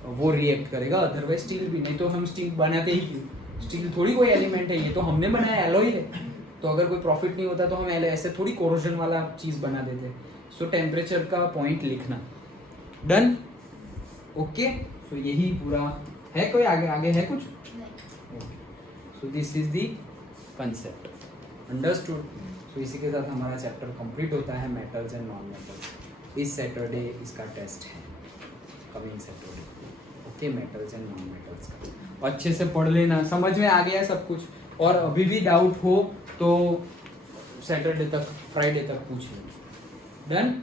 वो रिएक्ट करेगा, अदरवाइज स्टील भी नहीं, तो हम स्टील बनाते ही क्यों? स्टील थोड़ी कोई एलिमेंट है, ये तो हमने बनाया, एलॉय है, तो अगर कोई प्रॉफिट नहीं होता तो हम ऐसे थोड़ी कोरोजन वाला चीज बना देते। सो टेम्परेचर का पॉइंट लिखना। डन। ओके, सो यही पूरा है, कोई आगे आगे है कुछ? So this is the concept, understood. So इसी के साथ हमारा चैप्टर कंप्लीट होता है, मेटल्स एंड नॉन मेटल्स। इस सैटरडे इसका टेस्ट है, coming Saturday. Okay, metals and non metals का अच्छे से पढ़ लेना, समझ में आ गया सब कुछ, और अभी भी डाउट हो तो सैटरडे तक, फ्राइडे तक पूछ लेना। डन।